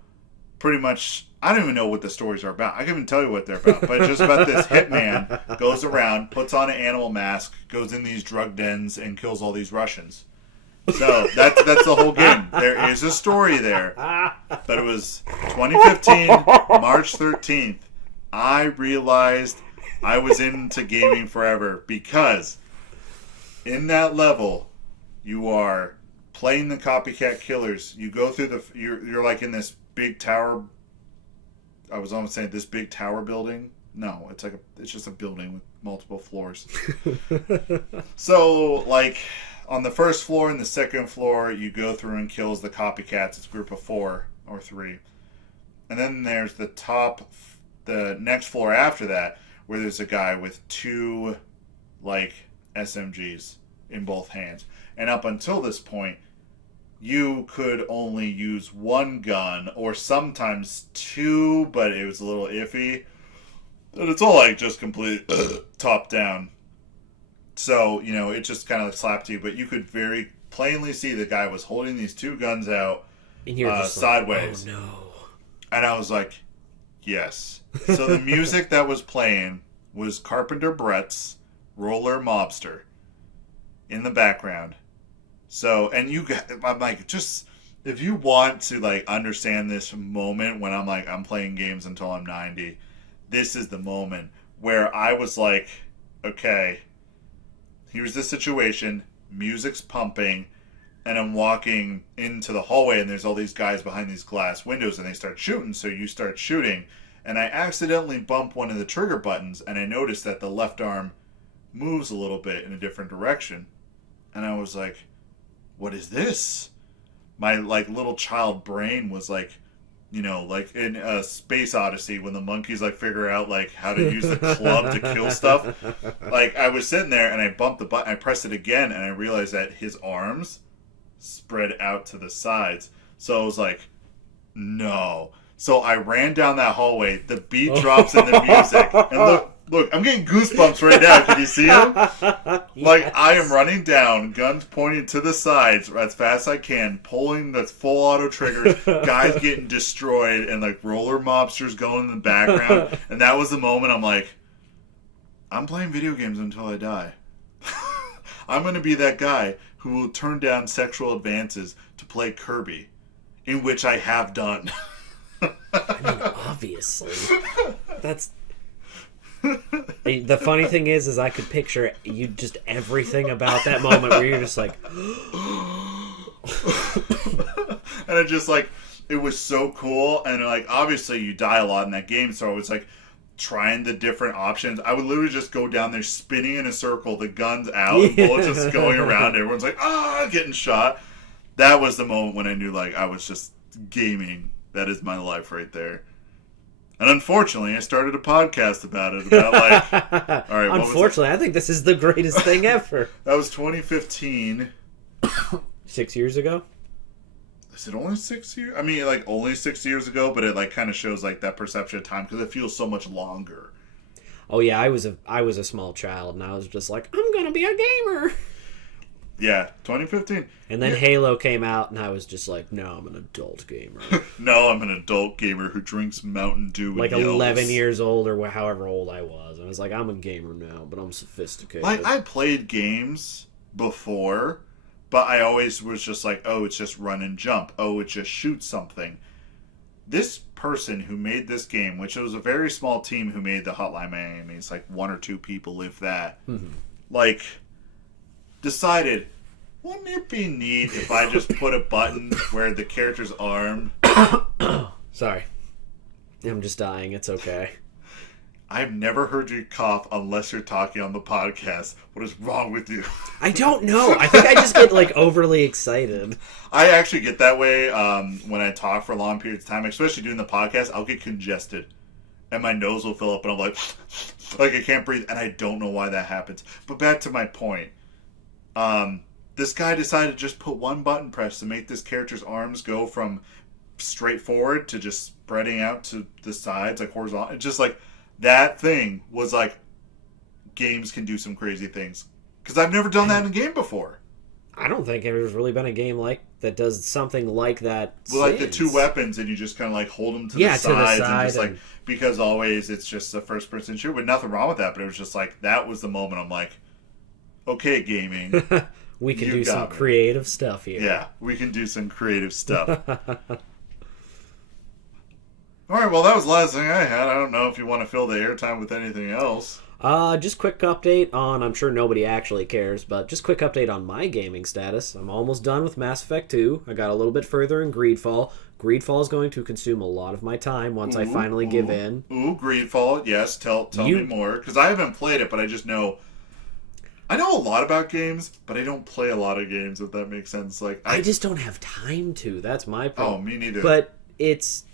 pretty much, I don't even know what the stories are about. I can't even tell you what they're about. But it's just about this hitman goes around, puts on an animal mask, goes in these drug dens and kills all these Russians. So that's the whole game. There is a story there. But it was 2015, March 13th. I realized I was into gaming forever because in that level, you are playing the copycat killers. You go through you're like in this big tower. I was almost saying this big tower building. No, it's just a building with multiple floors. So like on the first floor and the second floor, you go through and kills the copycats. It's a group of 4 or 3, and then there's the next floor after that, where there's a guy with 2 like SMGs in both hands. And up until this point, you could only use 1 gun or sometimes 2, but it was a little iffy. And it's all like just complete top down. So, it just kind of slapped you, but you could very plainly see the guy was holding these 2 guns out and you're just sideways. Like, oh no. And I was like, yes. So the music that was playing was Carpenter Brett's Roller Mobster in the background. So, and I'm like, just, if you want to like understand this moment when I'm playing games until I'm 90, this is the moment where I was like, okay, here's the situation, music's pumping, and I'm walking into the hallway and there's all these guys behind these glass windows and they start shooting, so you start shooting. And I accidentally bump one of the trigger buttons and I noticed that the left arm moves a little bit in a different direction. And I was like, what is this? My like little child brain was like, like in a Space Odyssey when the monkeys like figure out like how to use the club to kill stuff. Like I was sitting there and I bumped the button, I pressed it again and I realized that his arms spread out to the sides. So I was like, no. So I ran down that hallway. The beat drops in the music. And look, I'm getting goosebumps right now. Can you see them? Like, yes. I am running down, guns pointing to the sides as fast as I can, pulling the full auto triggers, guys getting destroyed, and like roller mobsters going in the background. And that was the moment I'm like, I'm playing video games until I die. I'm going to be that guy who will turn down sexual advances to play Kirby, in which I have done. I mean, obviously. That's... The funny thing is I could picture you just everything about that moment where you're just like... And it just like, it was so cool. And like, obviously you die a lot in that game, so I was like, trying the different options. I would literally just go down there spinning in a circle, the guns out, and bullets just going around. Everyone's like, getting shot. That was the moment when I knew like I was just gaming. That is my life right there. And unfortunately, I started a podcast about it. About like, all right. Unfortunately, I think this is the greatest thing ever. That was 2015. 6 years ago. Is it only 6 years? I mean, like only 6 years ago, but it like kind of shows like that perception of time because it feels so much longer. Oh yeah, I was a small child and I was just like, I'm gonna be a gamer. Yeah, 2015. And then Halo came out and I was just like, no, I'm an adult gamer. No, I'm an adult gamer who drinks Mountain Dew and like yells. 11 years old or however old I was. I was like, I'm a gamer now, but I'm sophisticated. Like I played games before, but I always was just like, oh, it's just run and jump. Oh, it just shoots something. This person who made this game, which was a very small team who made the Hotline Miami, it's like 1 or 2 people, if that, like, decided, wouldn't it be neat if I just put a button where the character's arm... Sorry. I'm just dying. It's okay. I've never heard you cough unless you're talking on the podcast. What is wrong with you? I don't know. I think I just get like overly excited. I actually get that way when I talk for long periods of time, especially doing the podcast. I'll get congested and my nose will fill up and I'm like I can't breathe, and I don't know why that happens. But back to my point. This guy decided to just put one button press to make this character's arms go from straightforward to just spreading out to the sides, like horizontal. It's just like that thing was like, games can do some crazy things. Because I've never done that in a game before. I don't think there's really been a game like that does something like that. Well, like the two weapons, and you just kind of like hold them to the sides, and just like, because always it's just a first person shooter, but nothing wrong with that. But it was just like, that was the moment I'm like, okay, gaming, we can do some creative stuff here. Yeah, we can do some creative stuff. All right, well, that was the last thing I had. I don't know if you want to fill the airtime with anything else. Just quick update on, I'm sure nobody actually cares, but just quick update on my gaming status. I'm almost done with Mass Effect 2. I got a little bit further in Greedfall. Greedfall is going to consume a lot of my time once I finally give in. Greedfall, yes. Tell me more, because I haven't played it, but I just know... I know a lot about games, but I don't play a lot of games, if that makes sense. Like I just don't have time to. That's my problem. Oh, me neither. But it's...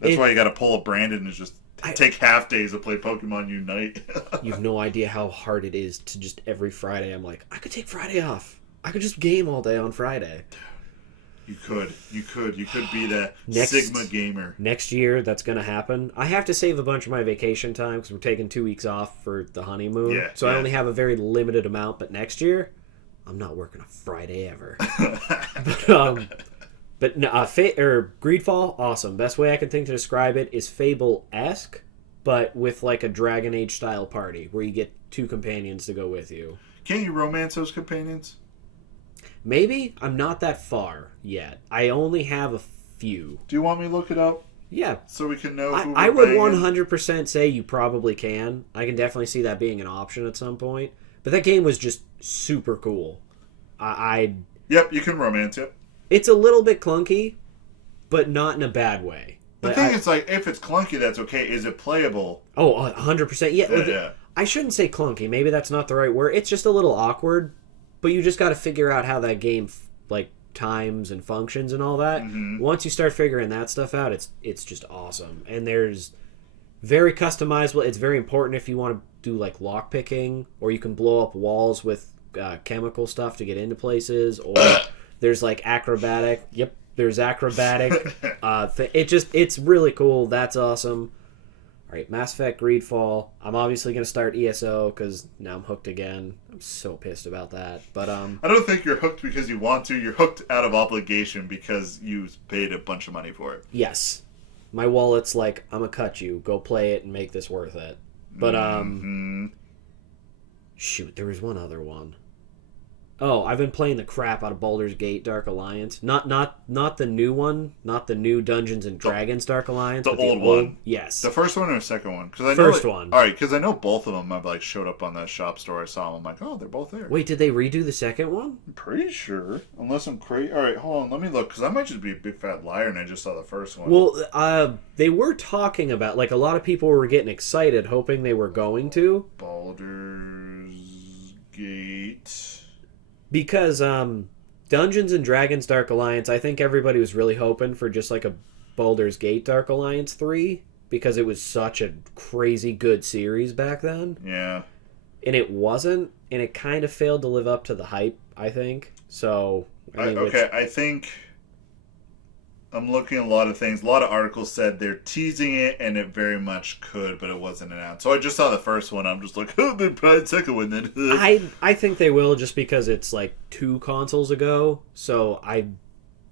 That's why you got to pull up Brandon and just... take half days to play Pokemon Unite. You have no idea how hard it is to just every Friday. I'm like, I could take Friday off. I could just game all day on Friday. You could be the Sigma gamer. Next year, that's going to happen. I have to save a bunch of my vacation time because we're taking 2 weeks off for the honeymoon. So I only have a very limited amount. But next year, I'm not working a Friday ever. But no, Greedfall, awesome. Best way I can think to describe it is Fable-esque, but with like a Dragon Age style party where you get 2 companions to go with you. Can't you romance those companions? Maybe. I'm not that far yet. I only have a few. Do you want me to look it up? Yeah. So we can know who I would 100% say you probably can. I can definitely see that being an option at some point. But that game was just super cool. Yep, you can romance it. It's a little bit clunky, but not in a bad way. The thing is, like, if it's clunky, that's okay. Is it playable? Oh, 100%. Yeah. I shouldn't say clunky. Maybe that's not the right word. It's just a little awkward, but you just got to figure out how that game, like, times and functions and all that. Mm-hmm. Once you start figuring that stuff out, it's just awesome. And there's very customizable. It's very important if you want to do, like, lock picking, or you can blow up walls with chemical stuff to get into places, or... There's like acrobatic. Yep, there's acrobatic. It's really cool. That's awesome. All right, Mass Effect Greedfall. I'm obviously gonna start ESO because now I'm hooked again. I'm so pissed about that. But I don't think you're hooked because you want to. You're hooked out of obligation because you paid a bunch of money for it. Yes, my wallet's like, I'm gonna cut you. Go play it and make this worth it. But shoot, there was one other one. Oh, I've been playing the crap out of Baldur's Gate Dark Alliance. Not the new one, not the new Dungeons and Dragons Dark Alliance. The old one. Yes. The first one or the second one? First one. All right, because I know both of them have like showed up on that shop store. I saw them. I'm like, oh, they're both there. Wait, did they redo the second one? I'm pretty sure. Unless I'm crazy. All right, hold on. Let me look, because I might just be a big fat liar and I just saw the first one. Well, they were talking about, like, a lot of people were getting excited, hoping they were going to. Baldur's Gate... Because Dungeons and Dragons Dark Alliance, I think everybody was really hoping for just like a Baldur's Gate Dark Alliance 3, because it was such a crazy good series back then. Yeah. And it wasn't, and it kind of failed to live up to the hype, I think. So, I think I'm looking at a lot of things. A lot of articles said they're teasing it, and it very much could, but it wasn't announced. So I just saw the first one. I'm just like, oh, then probably the second one then. I think they will, just because it's like 2 consoles ago. So I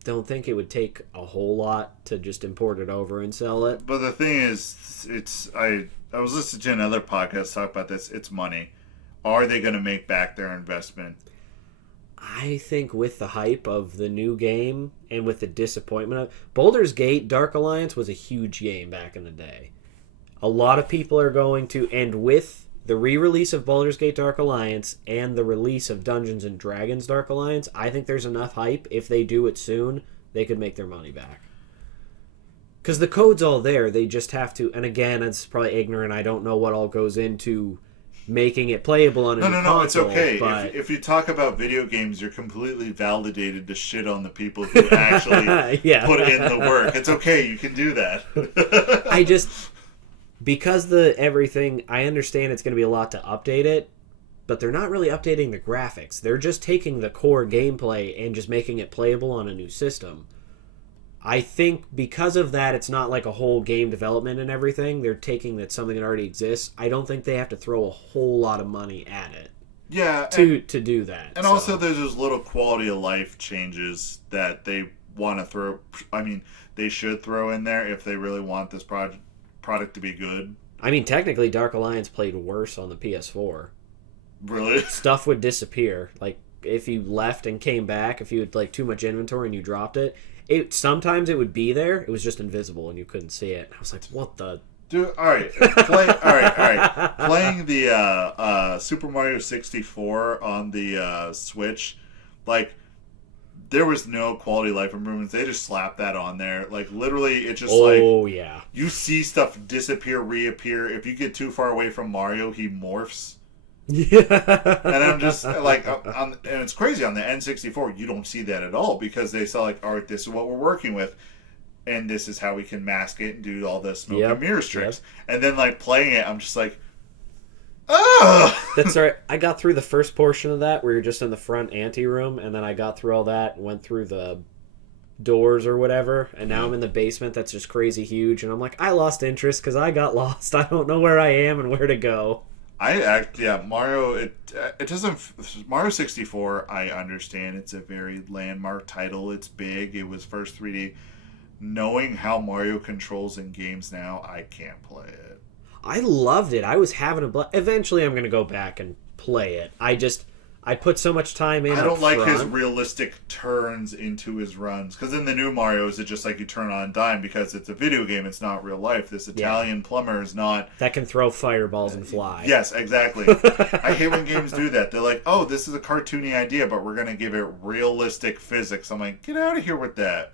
don't think it would take a whole lot to just import it over and sell it. But the thing is, I was listening to another podcast talk about this. It's money. Are they going to make back their investment? I think with the hype of the new game and with the disappointment of Baldur's Gate Dark Alliance was a huge game back in the day. A lot of people are going to, and with the re-release of Baldur's Gate Dark Alliance and the release of Dungeons and Dragons Dark Alliance, I think there's enough hype. If they do it soon, they could make their money back. Because the code's all there. They just have to, and again, it's probably ignorant. I don't know what all goes into making it playable on a new console. It's okay. But... If you talk about video games, you're completely validated to shit on the people who actually put in the work. It's okay. You can do that. I just... Because everything... I understand it's going to be a lot to update it, but they're not really updating the graphics. They're just taking the core gameplay and just making it playable on a new system. I think because of that, it's not like a whole game development and everything. They're taking that something that already exists. I don't think they have to throw a whole lot of money at it. Yeah, to do that. And also, there's those little quality of life changes that they want to throw. I mean, they should throw in there if they really want this product to be good. I mean, technically, Dark Alliance played worse on the PS4. Really? Stuff would disappear. Like, if you left and came back, if you had, like, too much inventory and you dropped it, sometimes it would be there. It was just invisible and you couldn't see it. I was like, what the... Dude, all right. Playing the Super Mario 64 on the Switch, like, there was no quality of life improvements. They just slapped that on there. Like, literally, it's just yeah. You see stuff disappear, reappear. If you get too far away from Mario, he morphs. Yeah. And I'm just like, and it's crazy on the N64, you don't see that at all because they saw like, all right, this is what we're working with, and this is how we can mask it and do all the smoke and mirrors tricks. And then like playing it, I'm just like, oh. That's right. I got through the first portion of that where you're just in the front ante room, and then I got through all that, went through the doors or whatever, and now I'm in the basement that's just crazy huge, and I'm like, I lost interest because I got lost. I don't know where I am and where to go. Mario. It doesn't. Mario 64. I understand it's a very landmark title. It's big. It was first 3D. Knowing how Mario controls in games now, I can't play it. I loved it. I was having a blast. Eventually, I'm going to go back and play it. I put so much time in. I don't like his realistic turns into his runs. Because in the new Marios, it's just like you turn on a dime because it's a video game. It's not real life. This Italian plumber is not... That can throw fireballs and fly. Yes, exactly. I hate when games do that. They're like, oh, this is a cartoony idea, but we're going to give it realistic physics. I'm like, get out of here with that.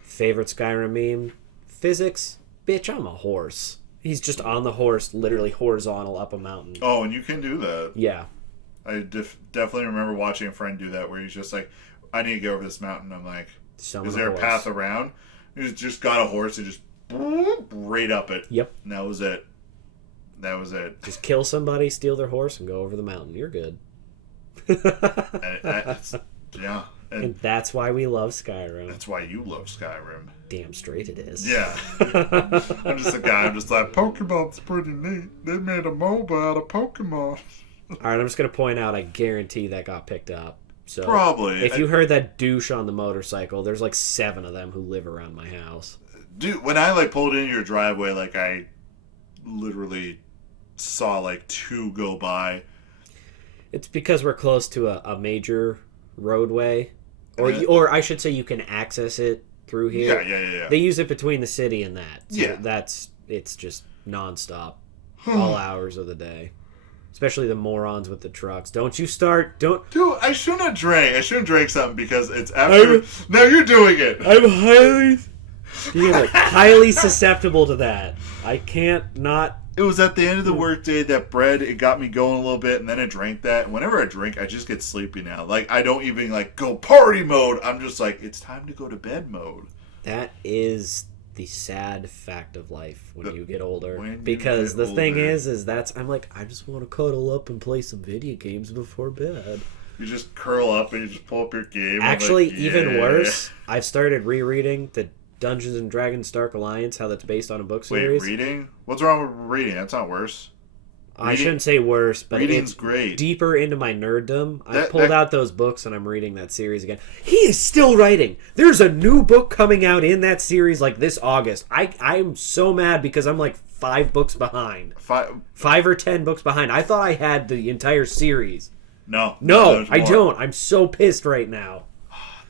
Favorite Skyrim meme? Physics? Bitch, I'm a horse. He's just on the horse, literally horizontal up a mountain. Oh, and you can do that. Yeah. I definitely remember watching a friend do that where he's just like, I need to get over this mountain. I'm like, is there a path around? He's just got a horse and just right up it. Yep. And that was it. That was it. Just kill somebody, steal their horse, and go over the mountain. You're good. Yeah. And that's why we love Skyrim. That's why you love Skyrim. Damn straight it is. Yeah. I'm just a guy. I'm just like, Pokemon's pretty neat. They made a MOBA out of Pokemon. Alright, I'm just going to point out, I guarantee that got picked up. So probably. If you heard that douche on the motorcycle, there's like 7 of them who live around my house. Dude, when I like pulled into your driveway, like I literally saw like 2 go by. It's because we're close to a major roadway. Or I should say you can access it through here. Yeah. They use it between the city and that. So yeah. It's just nonstop. All hours of the day. Especially the morons with the trucks. Don't you start... Dude, I shouldn't have drank something because it's after... Now you're doing it! I'm highly susceptible to that. I can't not... It was at the end of the workday, that bread, it got me going a little bit, and then I drank that. And whenever I drink, I just get sleepy now. Like, I don't even, like, go party mode. I'm just like, it's time to go to bed mode. That is the sad fact of life when you get older. Because the thing is I'm like, I just want to cuddle up and play some video games before bed. You just curl up and you just pull up your game. Actually, even worse, I've started rereading the Dungeons and Dragons Dark Alliance, how that's based on a book series. Wait, reading? What's wrong with reading? That's not worse. I shouldn't say worse, but reading's it's great. Deeper into my nerddom. I pulled out those books and I'm reading that series again. He is still writing. There's a new book coming out in that series like this August. I'm so mad because I'm like 5 books behind. 5 or 10 books behind. I thought I had the entire series. No, I don't. I'm so pissed right now.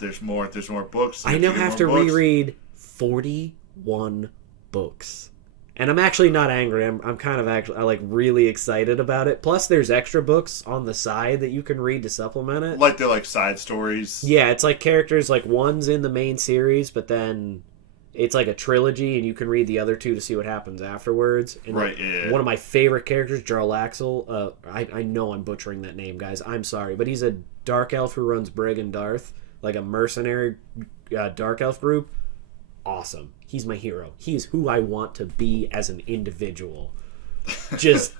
There's more books. I now have to reread 41 books. And I'm actually not angry. I'm kind of actually like really excited about it. Plus, there's extra books on the side that you can read to supplement it. Like they're like side stories. Yeah, it's like characters like one's in the main series, but then it's like a trilogy, and you can read the other 2 to see what happens afterwards. And right. Yeah. One of my favorite characters, Jarlaxle. I know I'm butchering that name, guys. I'm sorry, but he's a dark elf who runs Brig and Darth, like a mercenary dark elf group. Awesome. He's my hero. He's who I want to be as an individual. Just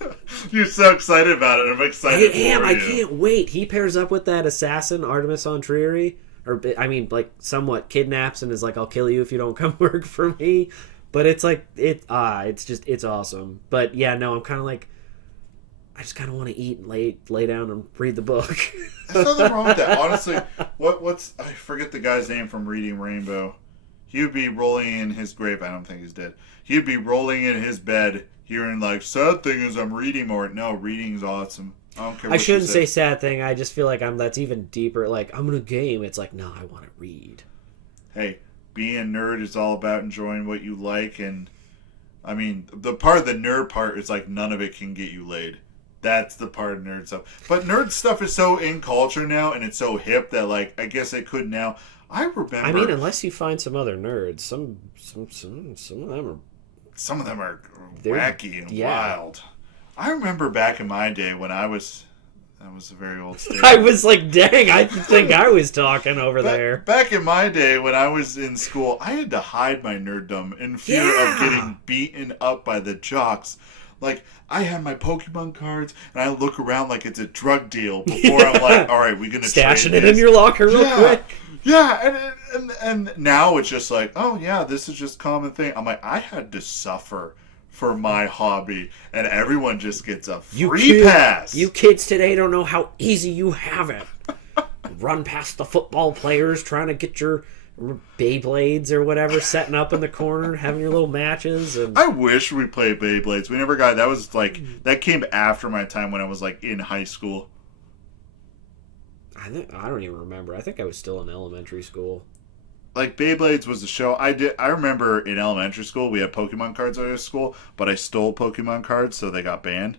you're so excited about it. I'm excited. I am. I can't wait. He pairs up with that assassin Artemis Entreri. or I mean, like somewhat kidnaps and is like, "I'll kill you if you don't come work for me." But it's like it's awesome. But yeah, no, I'm kind of like, I just kind of want to eat and lay down and read the book. There's nothing wrong with that. Honestly, what's I forget the guy's name from Reading Rainbow. He would be rolling in his grave. I don't think he's dead. He'd be rolling in his bed, hearing like, "Sad thing is I'm reading more." No, reading's awesome. I don't care. I shouldn't say sad thing. I just feel like that's even deeper. Like, I'm gonna game. It's like, no, I want to read. Hey, being a nerd is all about enjoying what you like, and I mean, the part of the nerd part is like none of it can get you laid. That's the part of nerd stuff. But nerd stuff is so in culture now, and it's so hip that like I guess it could now. I remember. I mean, unless you find some other nerds, some of them are. Some of them are wacky and wild. I remember back in my day when I was. That was a very old statement. I was like, dang, I think I was talking over there. Back in my day when I was in school, I had to hide my nerddom in fear of getting beaten up by the jocks. Like, I had my Pokemon cards, and I look around like it's a drug deal before I'm like, all right, we're going to stashing it in your locker real quick. Yeah, and now it's just like, oh, yeah, this is just a common thing. I'm like, I had to suffer for my hobby, and everyone just gets a free pass. You kids today don't know how easy you have it. Run past the football players trying to get your Beyblades or whatever, setting up in the corner, having your little matches. And I wish we played Beyblades. We never got. That was like that came after my time when I was like in high school. I don't even remember. I think I was still in elementary school. Like Beyblades was the show. I remember in elementary school we had Pokemon cards at our school, but I stole Pokemon cards, so they got banned.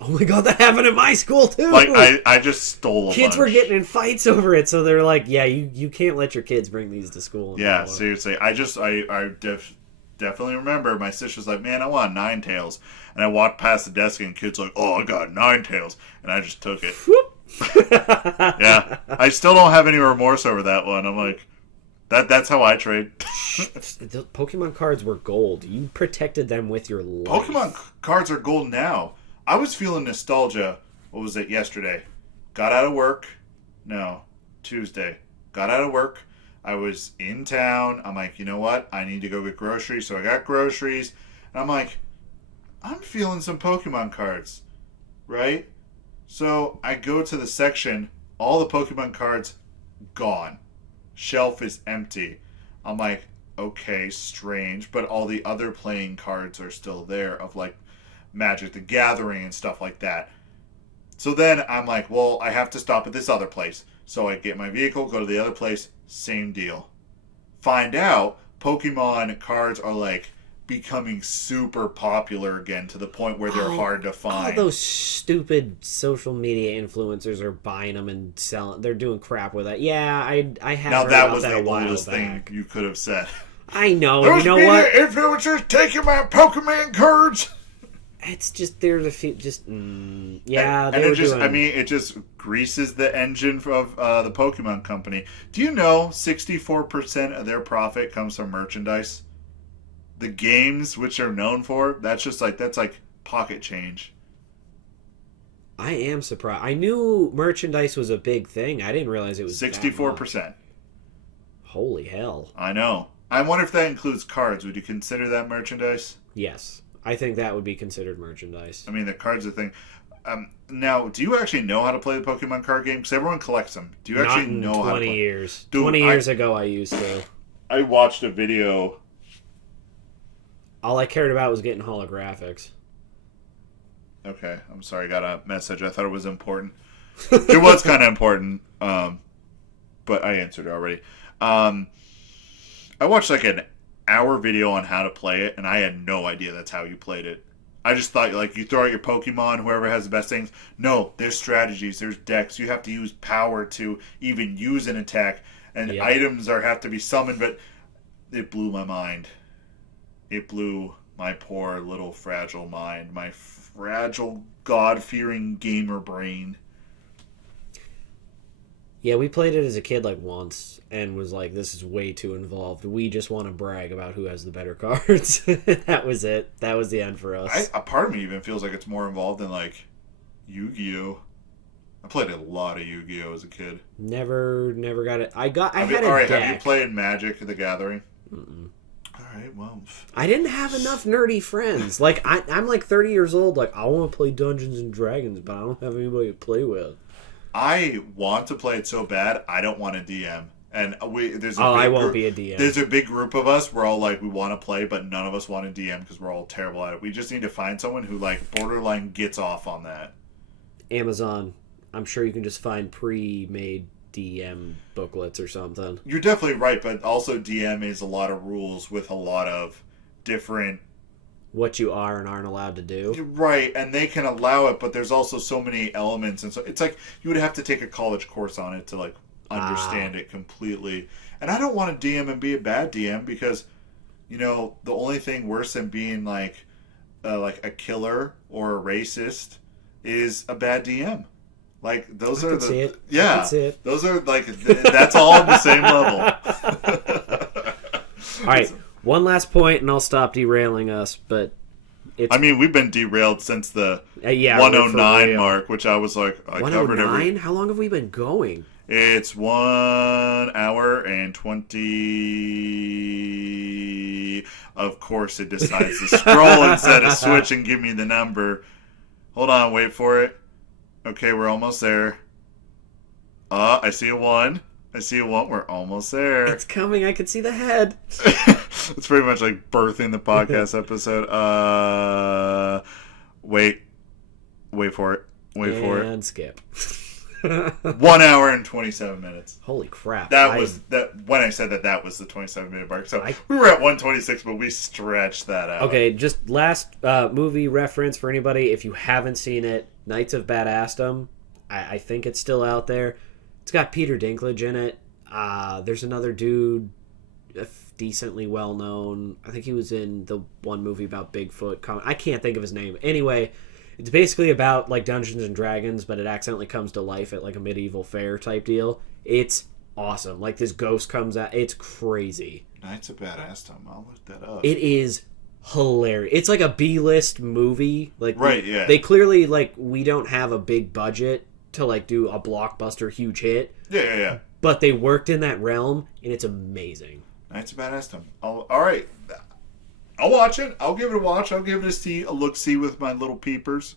Oh my god, that happened at my school too. Like I just stole a kids bunch. Were getting in fights over it, so they're like, yeah, you can't let your kids bring these to school. Yeah, seriously. I definitely remember my sister's like, man, I want Ninetales, and I walked past the desk and kids like, oh, I got Ninetales, and I just took it. Yeah, I still don't have any remorse over that one. I'm like, that's how I trade. The Pokemon cards were gold. You protected them with your life. Pokemon cards are gold now. I was feeling nostalgia. What was it yesterday? Got out of work. No, Tuesday. Got out of work. I was in town. I'm like, you know what? I need to go get groceries. So I got groceries. And I'm like, I'm feeling some Pokemon cards. Right? So I go to the section. All the Pokemon cards gone. Shelf is empty. I'm like, okay, strange. But all the other playing cards are still there of like Magic the Gathering and stuff like that. So then I'm like, well, I have to stop at this other place. So I get my vehicle, go to the other place, same deal. Find out Pokemon cards are like becoming super popular again to the point where they're hard to find. All those stupid social media influencers are buying them and selling. They're doing crap with it. Yeah, I have. Now that was the oldest thing you could have said. I know. You know what? Influencers taking my Pokemon cards. It's just they're just yeah. And it just I mean, it just greases the engine of the Pokemon Company. Do you know 64% of their profit comes from merchandise? The games which they're known for, that's like pocket change. I am surprised. I knew merchandise was a big thing. I didn't realize it was 64%. Holy hell! I know. I wonder if that includes cards. Would you consider that merchandise? Yes. I think that would be considered merchandise. I mean, the cards are the thing. Now, do you actually know how to play the Pokemon card game? Because everyone collects them. Do you actually know how to play? 20 years. Dude, 20 years ago, I used to. I watched a video. All I cared about was getting holographics. Okay, I'm sorry. I got a message. I thought it was important. It was kind of important, but I answered it already. I watched like an hour video on how to play it, and I had no idea that's how you played it. I just thought like you throw out your Pokemon, whoever has the best things. No, there's strategies, there's decks. You have to use power to even use an attack, and items have to be summoned. But it blew my mind. It blew my poor little fragile mind, my fragile God-fearing gamer brain. Yeah, we played it as a kid like once and was like, this is way too involved. We just want to brag about who has the better cards. That was it. That was the end for us. A part of me even feels like it's more involved than like Yu-Gi-Oh. I played a lot of Yu-Gi-Oh as a kid. Never got it. I had a All right, deck. have you played Magic: The Gathering? All right, well, I didn't have enough nerdy friends. Like I'm like 30 years old. Like I want to play Dungeons and Dragons, but I don't have anybody to play with. I want to play it so bad. I don't want to DM. And I won't be a DM. There's a big group of us. We're all like, we want to play, but none of us want to DM because we're all terrible at it. We just need to find someone who like borderline gets off on that. Amazon. I'm sure you can just find pre-made DM booklets or something. You're definitely right, but also DM is a lot of rules with a lot of different... What you are and aren't allowed to do. Right, and they can allow it, but there's also so many elements. And so it's like you would have to take a college course on it to like understand it completely. And I don't want to DM and be a bad DM because, you know, the only thing worse than being like a killer or a racist is a bad DM. Like those are the those are like that's all on the same level. All right, one last point, and I'll stop derailing us. But I mean, we've been derailed since the 109 mark, which I was like, I covered every. How long have we been going? It's 1 hour and 20. Of course, it decides to scroll instead of switch and give me the number. Hold on, wait for it. Okay, we're almost there. I see a 1. I see a 1. We're almost there. It's coming. I can see the head. It's pretty much like birthing the podcast episode. Wait for it. Wait for it. And skip. 1 hour and 27 minutes. Holy crap. When I said that was the 27-minute mark. So we were at 126, but we stretched that out. Okay, just last movie reference for anybody. If you haven't seen it, Knights of Badassdom. I think it's still out there. It's got Peter Dinklage in it. There's another dude, decently well known. I think he was in the one movie about Bigfoot. I can't think of his name. Anyway, it's basically about like Dungeons and Dragons, but it accidentally comes to life at like a medieval fair type deal. It's awesome. Like this ghost comes out. It's crazy. Knights of Badassdom. I'll look that up. It is hilarious. It's like a B-list movie. Like yeah. They clearly like we don't have a big budget to like do a blockbuster huge hit. Yeah. But they worked in that realm, and it's amazing. Knights of Badassdom. All right. I'll watch it. I'll give it a watch. I'll give it a look-see with my little peepers.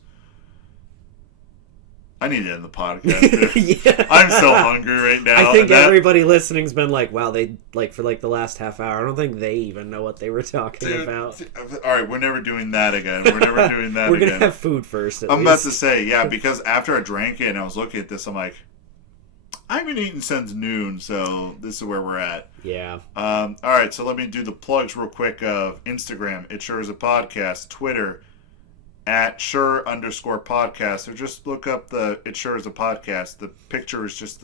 I need to end the podcast. Yeah. I'm so hungry right now. I think everybody listening's been like, wow, they like for like the last half hour. I don't think they even know what they were talking about. All right, we're never doing that again. We're never doing that We're again. going to have food first, I'm about to say, yeah, because after I drank it and I was looking at this, I'm like, I haven't eaten since noon, so this is where we're at. Yeah. All right, so let me do the plugs real quick of Instagram, It Sure Is a Podcast, Twitter, at @sure_podcast, or just look up the It Sure Is a Podcast. The picture is just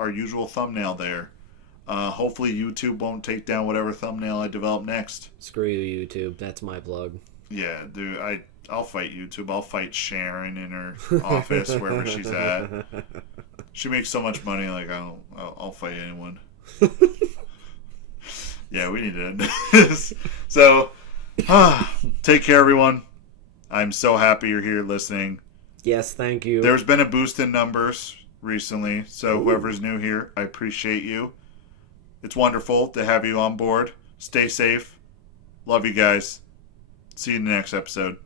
our usual thumbnail there. Hopefully YouTube won't take down whatever thumbnail I develop next. Screw you, YouTube. That's my plug. Yeah, dude, I'll fight YouTube. I'll fight Sharon in her office, wherever she's at. She makes so much money, like, I'll fight anyone. Yeah, we need to end this. So, take care, everyone. I'm so happy you're here listening. Yes, thank you. There's been a boost in numbers recently, so whoever's new here, I appreciate you. It's wonderful to have you on board. Stay safe. Love you guys. See you in the next episode.